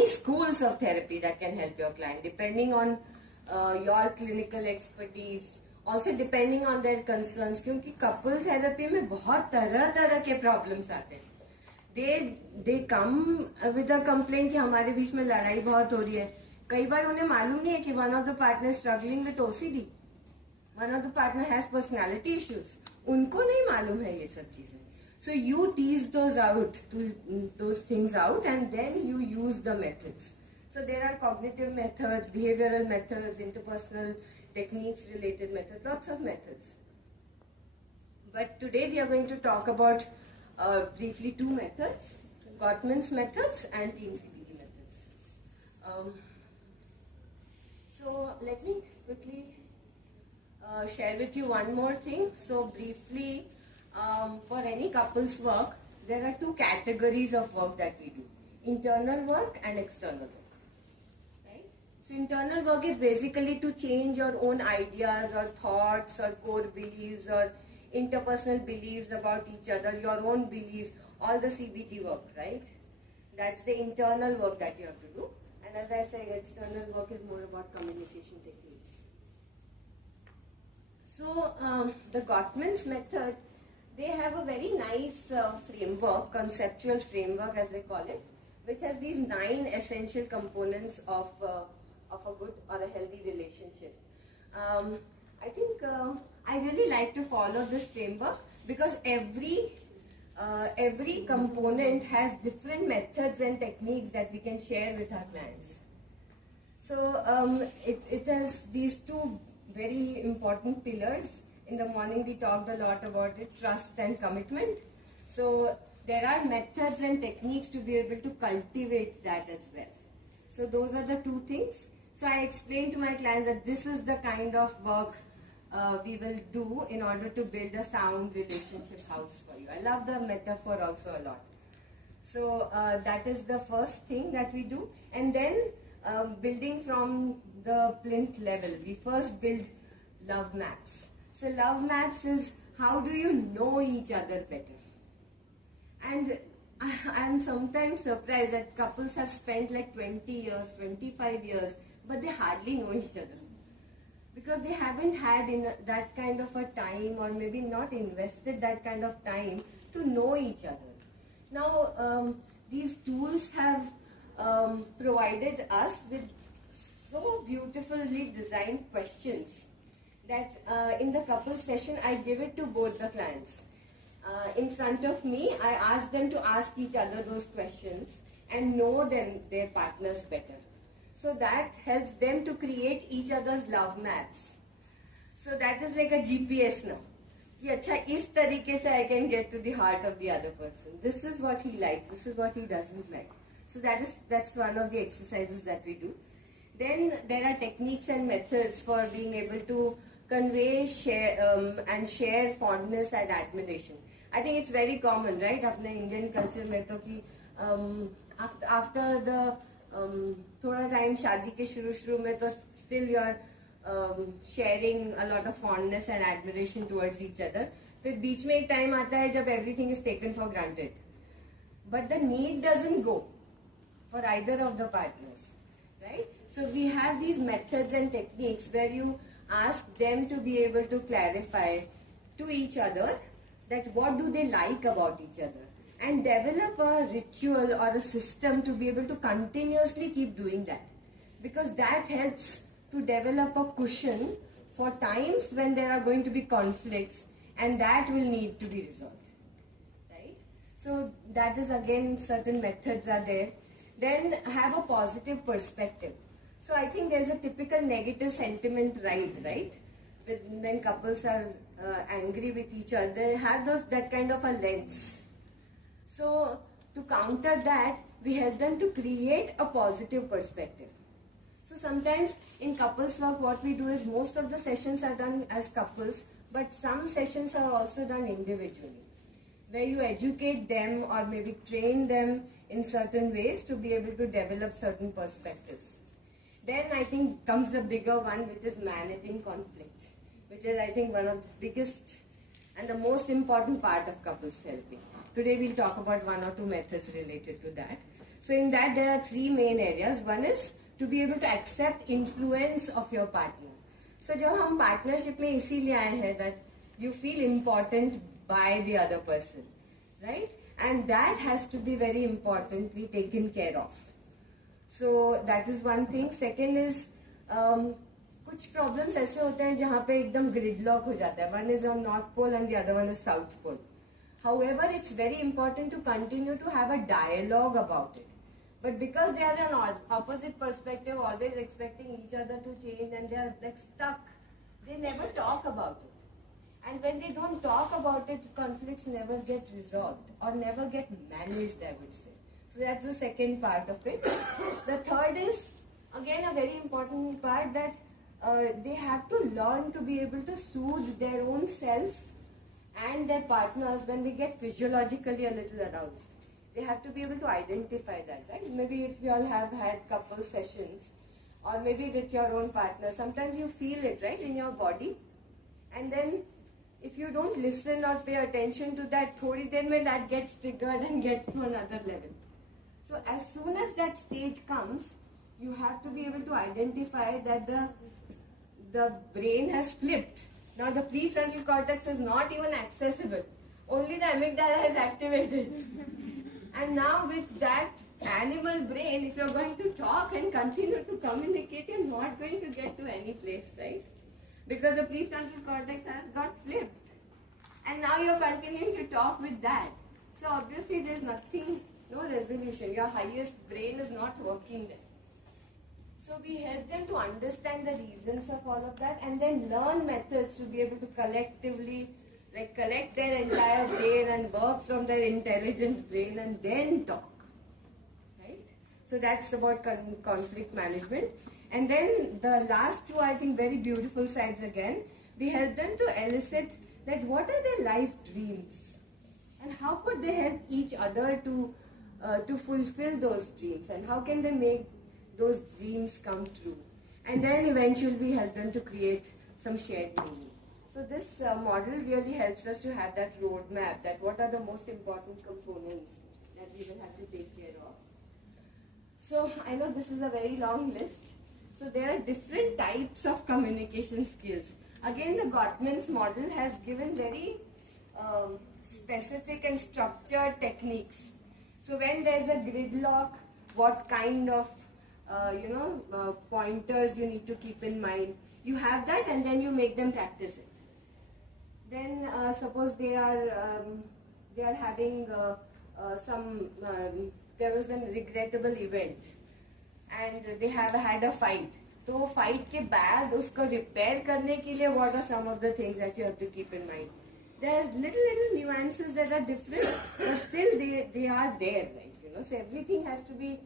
schools of therapy that can help your client, depending on your clinical expertise, also depending on their concerns. क्योंकि couple therapy में बहुत तरह के problems आते हैं. They come with a complaint कि हमारे बीच में लड़ाई बहुत हो रही है. कई बार उन्हें मालूम नहीं है कि one of the partners struggling with OCD, one of the partner has personality issues. उनको नहीं मालूम है ये सब चीजें. So you tease those things out, and then you use the methods. So there are cognitive methods, behavioral methods, interpersonal techniques related methods, lots of methods. But today we are going to talk about briefly two methods, Gottman's methods and team CBT methods. So let me quickly share with you one more thing. So briefly, for any couples work, there are two categories of work that we do, internal work and external work. So internal work is basically to change your own ideas or thoughts or core beliefs or interpersonal beliefs about each other, your own beliefs, all the CBT work, right? That's the internal work that you have to do. And as I say, external work is more about communication techniques. So the Gottman's method, they have a very nice framework, conceptual framework as they call it, which has these 9 essential components of a good or a healthy relationship. I think I really like to follow this framework because every component has different methods and techniques that we can share with our clients. So it has these two very important pillars. In the morning we talked a lot about it, trust and commitment. So there are methods and techniques to be able to cultivate that as well. So those are the two things. So I explained to my clients that this is the kind of work we will do in order to build a sound relationship house for you. I love the metaphor also a lot. So that is the first thing that we do. And then building from the plinth level, we first build love maps. So love maps is how do you know each other better? And I'm sometimes surprised that couples have spent like 20 years, 25 years, but they hardly know each other. Because they haven't had that kind of a time, or maybe not invested that kind of time to know each other. Now, these tools have provided us with so beautifully designed questions that in the couple session, I give it to both the clients. In front of me, I ask them to ask each other those questions and know their partners better. So that helps them to create each other's love maps. So that is like a GPS now. कि अच्छा इस तरीके से I can get to the heart of the other person. This is what he likes. This is what he doesn't like. So that's one of the exercises that we do. Then there are techniques and methods for being able to convey, share fondness and admiration. I think it's very common, right? अपने Indian culture में तो कि after the थोड़ा time शादी के शुरू में तो still you're sharing a lot of fondness and admiration towards each other. फिर बीच में एक time आता है जब everything is taken for granted. But the need doesn't go for either of the partners, right? So we have these methods and techniques where you ask them to be able to clarify to each other that what do they like about each other, and develop a ritual or a system to be able to continuously keep doing that, because that helps to develop a cushion for times when there are going to be conflicts and that will need to be resolved, right? So that is again certain methods are there. Then have a positive perspective. So I think there's a typical negative sentiment right? When couples are angry with each other, they have that kind of a lens. So to counter that, we help them to create a positive perspective. So sometimes in couples work, what we do is most of the sessions are done as couples, but some sessions are also done individually, where you educate them or maybe train them in certain ways to be able to develop certain perspectives. Then I think comes the bigger one, which is managing conflict, which is I think one of the biggest and the most important part of couples therapy. Today we'll talk about one or two methods related to that. So in that there are three main areas. One is to be able to accept influence of your partner. So जब हम partnership में इसीलिए आए हैं that you feel important by the other person, right? And that has to be very importantly taken care of. So that is one thing. Second is कुछ problems ऐसे होते हैं जहाँ पे एकदम gridlock हो जाता है. One is on North Pole and the other one is South Pole. However, it's very important to continue to have a dialogue about it. But because they are an opposite perspective, always expecting each other to change and they are like stuck, they never talk about it. And when they don't talk about it, conflicts never get resolved or never get managed, I would say. So that's the second part of it. The third is, again, a very important part that they have to learn to be able to soothe their own self and their partners when they get physiologically a little aroused. They have to be able to identify that, right? Maybe if you all have had couple sessions or maybe with your own partner, sometimes you feel it, right, in your body. And then if you don't listen or pay attention to that, thodi der mein that gets triggered and gets to another level. So as soon as that stage comes, you have to be able to identify that the brain has flipped. Now the prefrontal cortex is not even accessible. Only the amygdala is activated. And now with that animal brain, if you're going to talk and continue to communicate, you're not going to get to any place, right? Because the prefrontal cortex has got flipped. And now you're continuing to talk with that. So obviously there's nothing, no resolution. Your highest brain is not working there. So we help them to understand the reasons of all of that and then learn methods to be able to collectively collect their entire brain and work from their intelligent brain and then talk, right? So that's about conflict management. And then the last two, I think, very beautiful sides again. We help them to elicit that what are their life dreams and how could they help each other to fulfill those dreams and how can they make those dreams come true. And then eventually we help them to create some shared meaning. So this model really helps us to have that roadmap, that what are the most important components that we will have to take care of. So I know this is a very long list. So there are different types of communication skills. Again, the Gottman's model has given very specific and structured techniques. So when there's a gridlock, what kind of pointers you need to keep in mind. You have that and then you make them practice it. Then suppose they are having there was a regrettable event and they have had a fight. So fight ke baad usko repair karne ke liye what are some of the things that you have to keep in mind? There are little nuances that are different, but still they are there, right? So everything has to be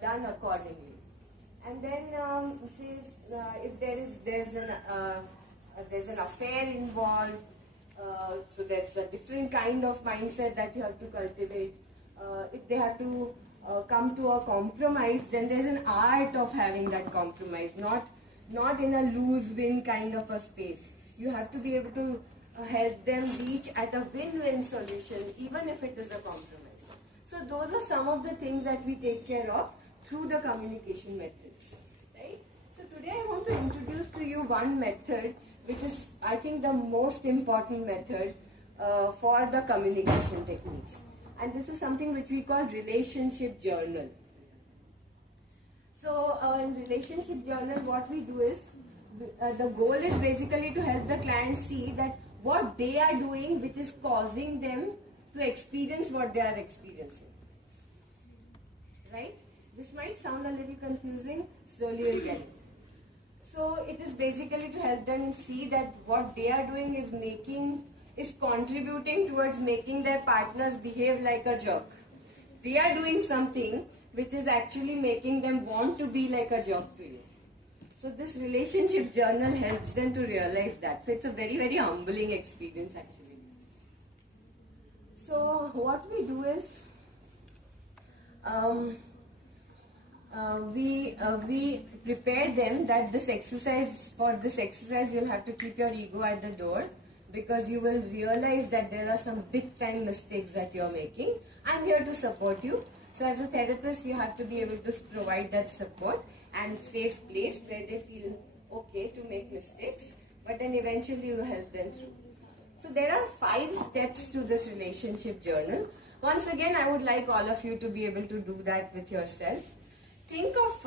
done accordingly. And then if there's an affair involved, so there's a different kind of mindset that you have to cultivate. If they have to come to a compromise, then there's an art of having that compromise, not in a lose-win kind of a space. You have to be able to help them reach at a win-win solution, even if it is a compromise. So those are some of the things that we take care of through the communication methods, right? So today I want to introduce to you one method which is, I think, the most important method for the communication techniques. And this is something which we call relationship journal. So in relationship journal, what we do is, the goal is basically to help the client see that what they are doing which is causing them to experience what they are experiencing. Right? This might sound a little confusing, slowly you'll get it. So it is basically to help them see that what they are doing is contributing towards making their partners behave like a jerk. They are doing something which is actually making them want to be like a jerk to you. So this relationship journal helps them to realize that. So it's a very, very humbling experience actually. So what we do is, we prepare them that for this exercise you'll have to keep your ego at the door, because you will realize that there are some big time mistakes that you're making. I'm here to support you. So as a therapist, you have to be able to provide that support and safe place where they feel okay to make mistakes, but then eventually you help them through. So there are 5 steps to this relationship journal. Once again, I would like all of you to be able to do that with yourself. Think of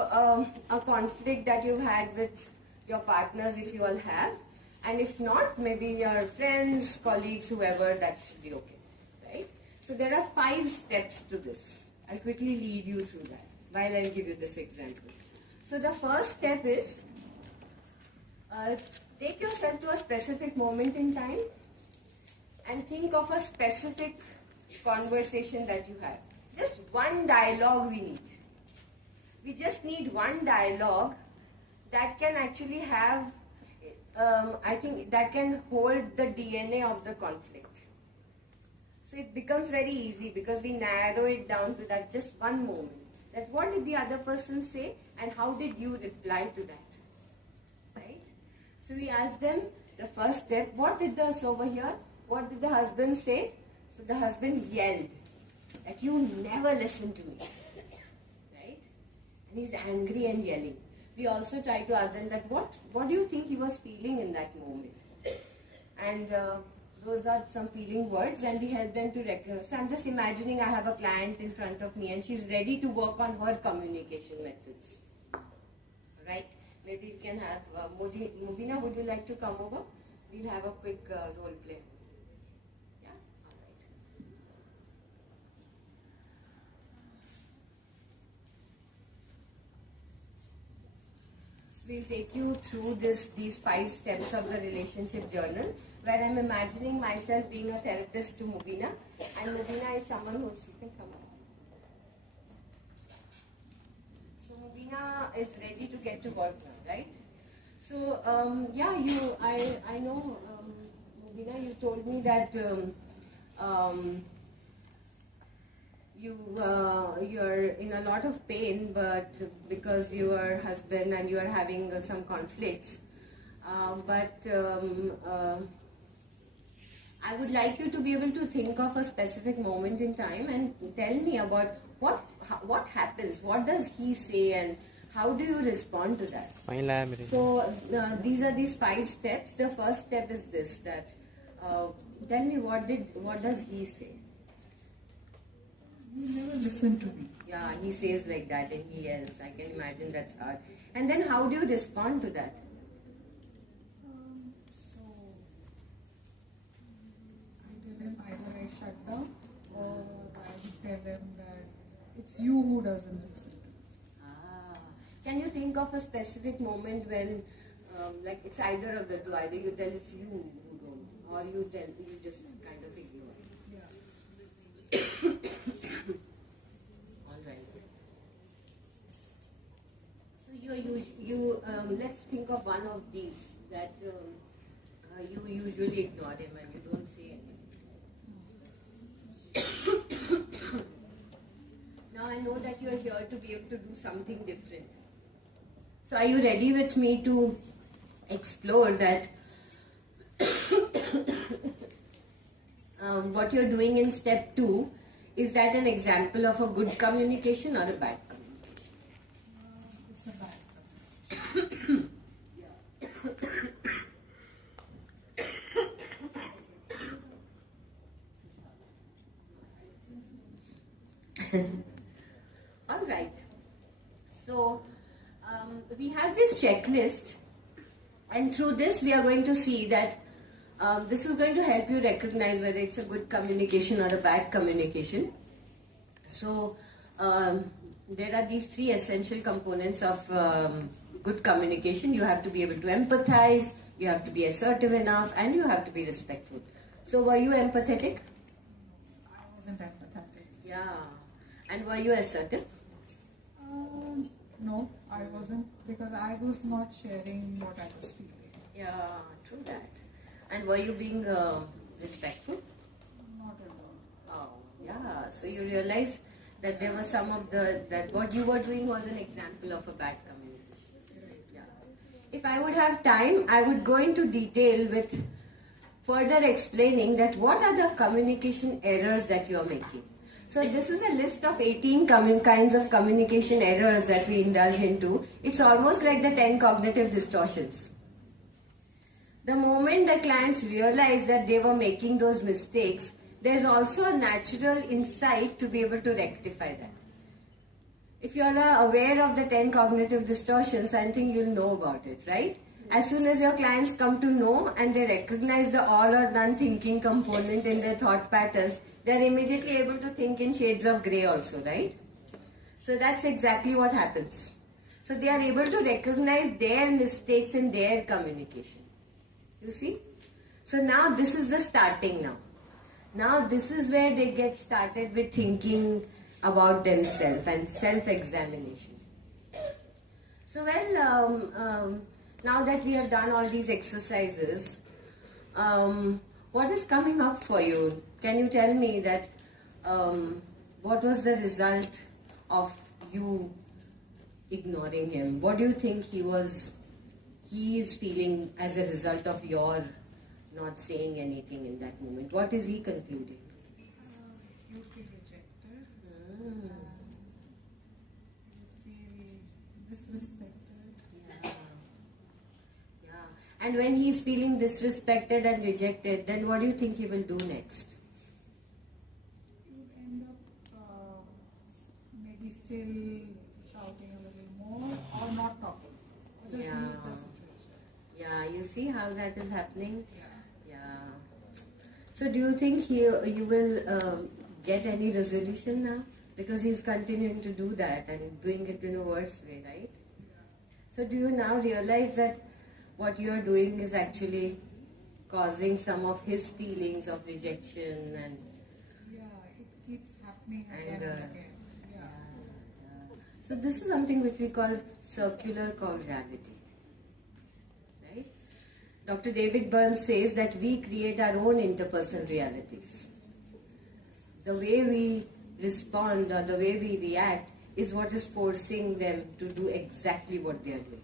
a conflict that you've had with your partners, if you all have. And if not, maybe your friends, colleagues, whoever, that should be okay, right? So there are 5 steps to this. I'll quickly lead you through that while I'll give you this example. So the first step is, take yourself to a specific moment in time and think of a specific conversation that you had. Just one dialogue we need. We just need one dialogue that can actually have, I think that can hold the DNA of the conflict. So it becomes very easy because we narrow it down to that just one moment. That what did the other person say and how did you reply to that? Right? So we ask them the first step, what did the husband say? So the husband yelled that you never listen to me. Right? And he's angry and yelling. We also try to ask them that what do you think he was feeling in that moment? And those are some feeling words, and we help them to recognize. So I'm just imagining I have a client in front of me and she's ready to work on her communication methods. Right? Maybe we can have Mubina, would you like to come over? We'll have a quick role play. Yeah? All right. So we'll take you through these 5 steps of the relationship journal, where I'm imagining myself being a therapist to Mubina, and Mubina is someone who's, you can come up. So Mubina is ready to get to work now, right? So I know, Mubina, you told me that you're in a lot of pain, but because your husband and you are having some conflicts, I would like you to be able to think of a specific moment in time and tell me about what happens, what does he say, and how do you respond to that? So these are these 5 steps. The first step is this, that tell me what does he say? You never listen to me. Yeah, he says like that and he yells. I can imagine that's hard. And then how do you respond to that? So I tell him either I shut down or I tell him that it's you who doesn't listen to me. Can you think of a specific moment when, like it's either of the two, either you tell it's you who don't, or you just kind of ignore it? Yeah. All right. So let's think of one of these that you usually ignore him and you don't say anything. Now I know that you are here to be able to do something different. So are you ready with me to explore that? What you're doing in step 2, is that an example of a good communication or a bad communication? It's a bad communication. All right. So we have this checklist, and through this we are going to see that this is going to help you recognize whether it's a good communication or a bad communication. So there are these three essential components of good communication. You have to be able to empathize, you have to be assertive enough, and you have to be respectful. So were you empathetic? I wasn't empathetic. Yeah. And were you assertive? No, I wasn't, because I was not sharing what I was feeling. Yeah, true that. And were you being respectful? Not at all. Oh, yeah. So you realize that there were some of that what you were doing was an example of a bad communication. Yeah. If I would have time, I would go into detail with further explaining that what are the communication errors that you are making. So this is a list of 18 kinds of communication errors that we indulge into. It's almost like the 10 cognitive distortions. The moment the clients realize that they were making those mistakes, there's also a natural insight to be able to rectify that. If you are aware of the 10 cognitive distortions, I think you'll know about it, right? As soon as your clients come to know and they recognize the all or none thinking component in their thought patterns, they're immediately able to think in shades of grey also, right? So that's exactly what happens. So they are able to recognize their mistakes in their communication. You see? So now this is the starting now. Now this is where they get started with thinking about themselves and self-examination. So now that we have done all these exercises, what is coming up for you? Can you tell me that what was the result of you ignoring him? What do you think he is feeling as a result of your not saying anything in that moment? What is he concluding? You feel rejected. Mm. You feel disrespected. Yeah. And when he's feeling disrespected and rejected, then what do you think he will do next? You end up maybe still shouting a little more or not talking. Or just Yeah. leave the situation. Yeah, you see how that is happening? Yeah. Yeah. So do you think you will get any resolution now? Because he's continuing to do that and doing it in a worse way, right? So do you now realize that what you are doing is actually causing some of his feelings of rejection and Yeah, it keeps happening again Anger. and again. Yeah. so this is something which we call circular causality. Right? Dr. David Burns says that we create our own interpersonal realities. The way we respond or the way we react is what is forcing them to do exactly what they are doing.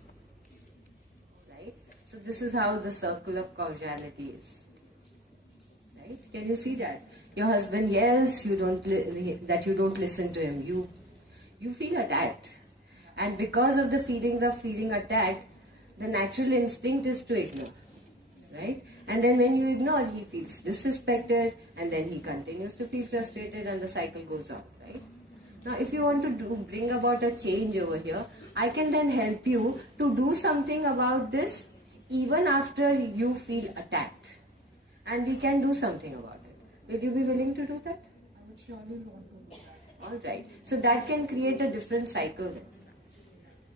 Right? So this is how the circle of causality is. Right? Can you see that? Your husband yells, that you don't listen to him. You feel attacked. And because of the feelings of feeling attacked, the natural instinct is to ignore. Right? And then when you ignore, he feels disrespected, and then he continues to feel frustrated, and the cycle goes on. Right? Now, if you want to bring about a change over here, I can then help you to do something about this even after you feel attacked. And we can do something about it. Will you be willing to do that? I would surely want to do that. All right. So that can create a different cycle then.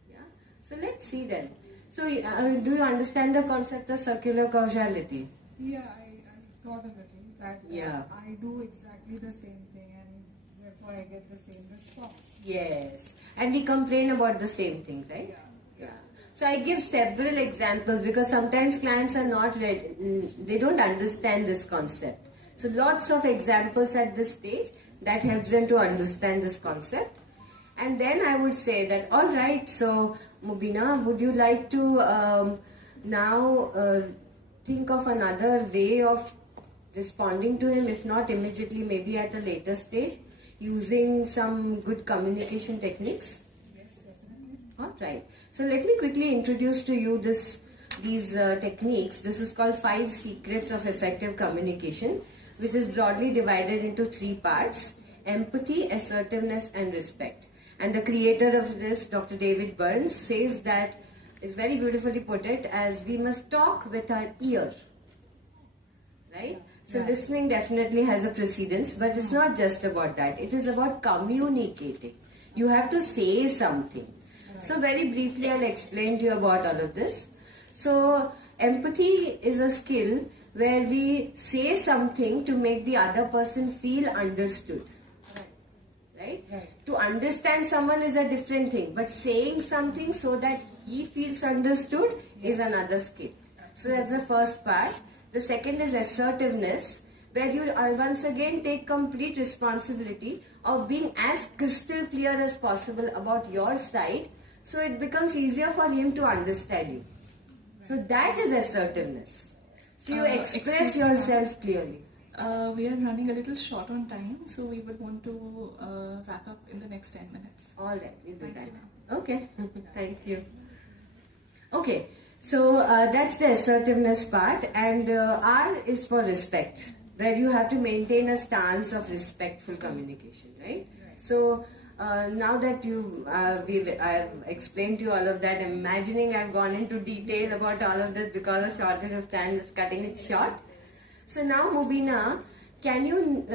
Yeah. So let's see then. So do you understand the concept of circular causality? Yeah, I thought a little that Yeah. I do exactly the same thing and therefore I get the same response. Yes. And we complain about the same thing, right? Yeah. So I give several examples because sometimes clients are not ready, they don't understand this concept. So lots of examples at this stage that helps them to understand this concept. And then I would say that, all right, so Mubina, would you like to now think of another way of responding to him, if not immediately, maybe at a later stage, using some good communication techniques? Yes, definitely. All right. So let me quickly introduce to you these techniques. This is called 5 Secrets of Effective Communication, which is broadly divided into 3 parts: empathy, assertiveness, and respect. And the creator of this, Dr. David Burns, says that, it's very beautifully put it, as we must talk with our ear. Right? So Yeah. listening definitely has a precedence, but it's not just about that. It is about communicating. You have to say something. So very briefly I'll explain to you about all of this. So empathy is a skill where we say something to make the other person feel understood. Right? To understand someone is a different thing, but saying something so that he feels understood is another skill. So that's the first part. The second is assertiveness, where you once again take complete responsibility of being as crystal clear as possible about your side, so it becomes easier for him to understand you. So that is assertiveness. So you express yourself clearly. We are running a little short on time, so we would want to wrap up in the next 10 minutes. All right, we'll do Thank that. you. Okay, thank you. Okay, so that's the assertiveness part, and R is for respect, where you have to maintain a stance of respectful communication, right? So now that I've explained to you all of that, imagining I've gone into detail about all of this because of shortage of time, is cutting it short. So now, Mubina, can you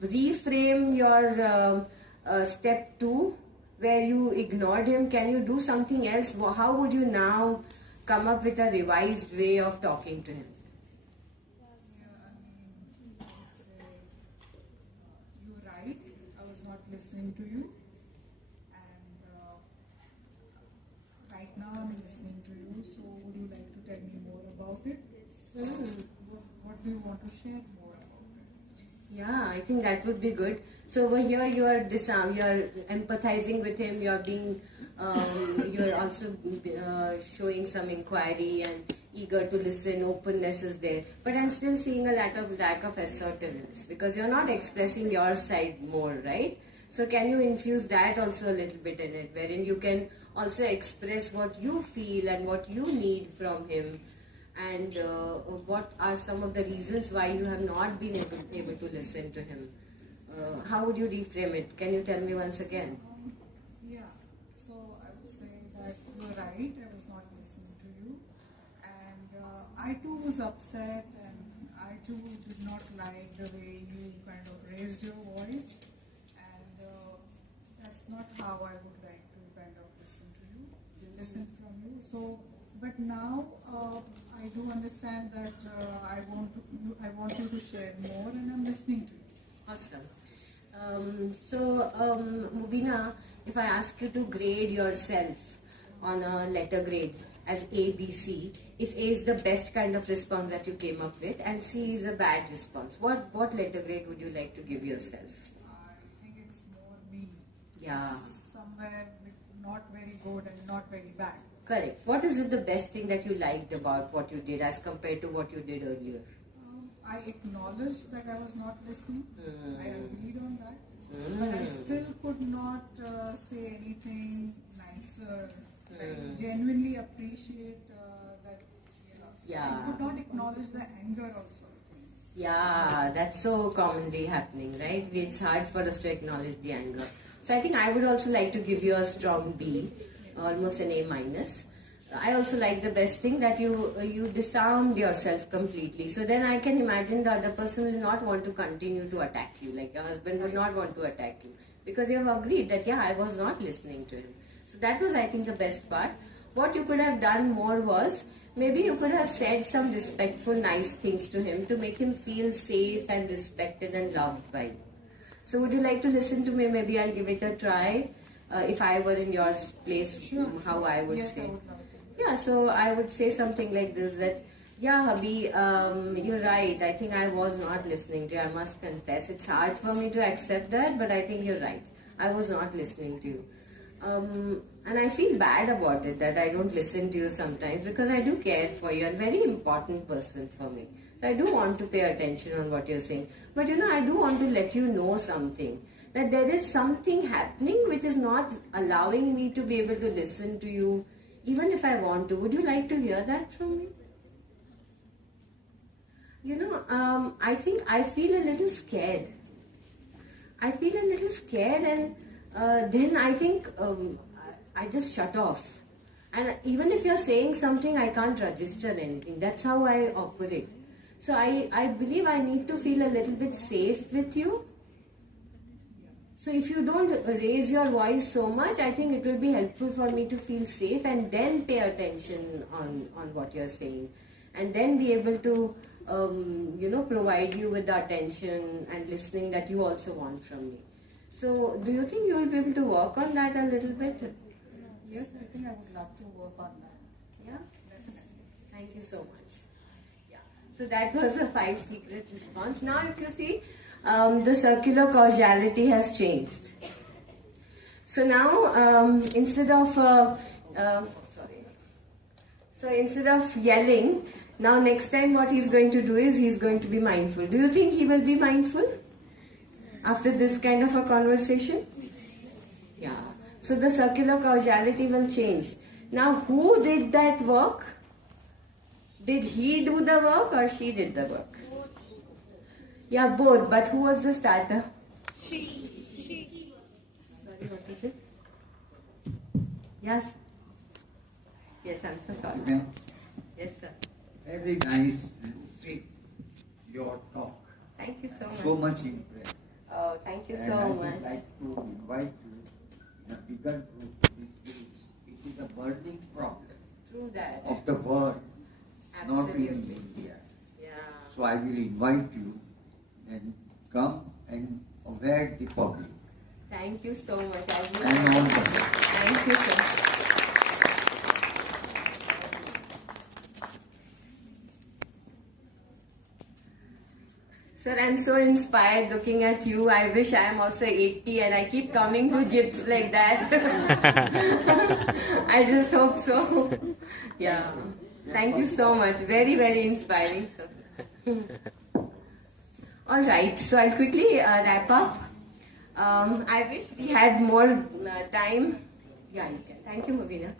reframe your step 2 where you ignored him? Can you do something else? How would you now come up with a revised way of talking to him? You're right, I was not listening to you, and right now I'm listening to you, so would you like to tell me more about it? What do you want to share more about it? Yeah, I think that would be good. So over here you are empathizing with him, you're also showing some inquiry and eager to listen, openness is there. But I'm still seeing a lack of assertiveness because you're not expressing your side more, right? So can you infuse that also a little bit in it, wherein you can also express what you feel and what you need from him, and what are some of the reasons why you have not been able to listen to him? How would you reframe it? Can you tell me once again? Yeah, so I would say that you're right, I was not listening to you, and I too was upset, and I too did not like the way you kind of raised your voice, and that's not how I would like to kind of listen from you. So, but now I do understand that I want you to share more, and I'm listening to you. Awesome. Mubina, if I ask you to grade yourself on a letter grade as A, B, C, if A is the best kind of response that you came up with and C is a bad response, what letter grade would you like to give yourself? I think it's more B. Yeah. Somewhere not very good and not very bad. Correct. What is it the best thing that you liked about what you did as compared to what you did earlier? I acknowledged that I was not listening. I agreed on that. But I still could not say anything nicer. I genuinely appreciate that. Yeah. I could not acknowledge the anger also. I think. Yeah, that's so commonly happening, right? It's hard for us to acknowledge the anger. So I think I would also like to give you a strong B, almost an A minus. I also like the best thing that you disarmed yourself completely. So then I can imagine the other person will not want to continue to attack you. Like your husband will not want to attack you because you have agreed that I was not listening to him. So that was, I think, the best part. What you could have done more was maybe you could have said some respectful, nice things to him to make him feel safe and respected and loved by you. So would you like to listen to me? Maybe I'll give it a try. If I were in your place, Sure. how I would Yes, say. I would love to. Yeah, so I would say something like this, that, yeah, hubby, you're right. I think I was not listening to you. I must confess. It's hard for me to accept that, but I think you're right. I was not listening to you. And I feel bad about it, that I don't listen to you sometimes, because I do care for you. You're a very important person for me. So I do want to pay attention on what you're saying. But I do want to let you know something. That there is something happening which is not allowing me to be able to listen to you, even if I want to. Would you like to hear that from me? I think I feel a little scared. I feel a little scared, and then I think I just shut off. And even if you're saying something, I can't register anything. That's how I operate. So I believe I need to feel a little bit safe with you. So if you don't raise your voice so much, I think it will be helpful for me to feel safe and then pay attention on what you're saying. And then be able to, provide you with the attention and listening that you also want from me. So do you think you will be able to work on that a little bit? Yes, I think I would love to work on that. Yeah? Definitely. Thank you so much. Yeah. So that was a 5 secret response. Now if you see, the circular causality has changed. So now instead of yelling, now next time what he's going to do is he's going to be mindful. Do you think he will be mindful after this kind of a conversation? Yeah. So the circular causality will change. Now who did that work? Did he do the work or she did the work? Yeah, both. But who was the starter? She. Sorry, what is it? Yes. Yes, I'm so sorry. Ma'am, Yes, sir. very nice and sweet your talk. Thank you so much. So much impressed. Oh, thank you And so I much. would like to invite you in a bigger group. It is a burning problem True that. of the world, not Absolutely. in India. Yeah. So I will invite you and come and aware the public. Thank you so much. I will. And all the best. Thank you, sir. Sir, I'm so inspired looking at you. I wish I am also 80 and I keep coming to Gips like that. I just hope so. Yeah. Thank you so much. Very, very inspiring, sir. All right. So I'll quickly wrap up. I wish we had more time. Yeah, you can. Thank you, Mavina.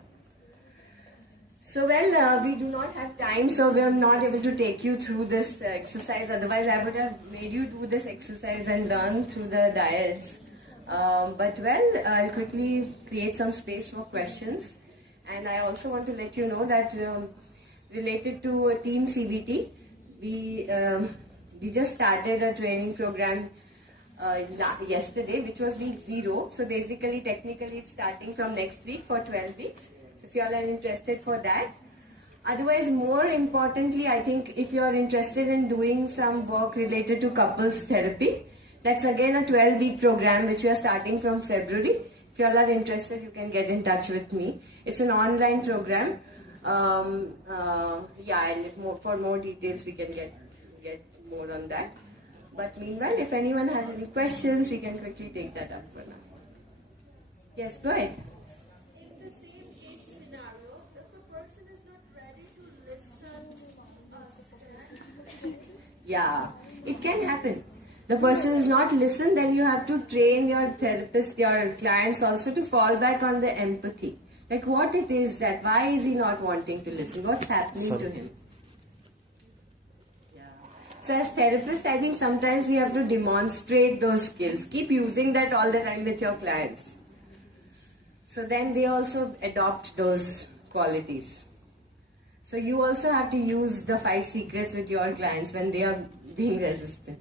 So, we do not have time, so we are not able to take you through this exercise. Otherwise, I would have made you do this exercise and learn through the dyads. I'll quickly create some space for questions. And I also want to let you know that related to Team CBT, we just started a training program yesterday, which was week 0. So basically, technically, it's starting from next week for 12 weeks. If you all are interested for that. Otherwise, more importantly, I think if you are interested in doing some work related to couples therapy, that's again a 12-week program which we are starting from February. If you all are interested, you can get in touch with me. It's an online program. And for more details, we can get more on that. But meanwhile, if anyone has any questions, we can quickly take that up for now. Yes, go ahead. Yeah, it can happen. The person is not listen, then you have to train your therapist, your clients also to fall back on the empathy. Like what it is that, why is he not wanting to listen? What's happening to him? Yeah. So as therapists, I think sometimes we have to demonstrate those skills. Keep using that all the time with your clients. So then they also adopt those qualities. So you also have to use the 5 secrets with your clients when they are being resistant.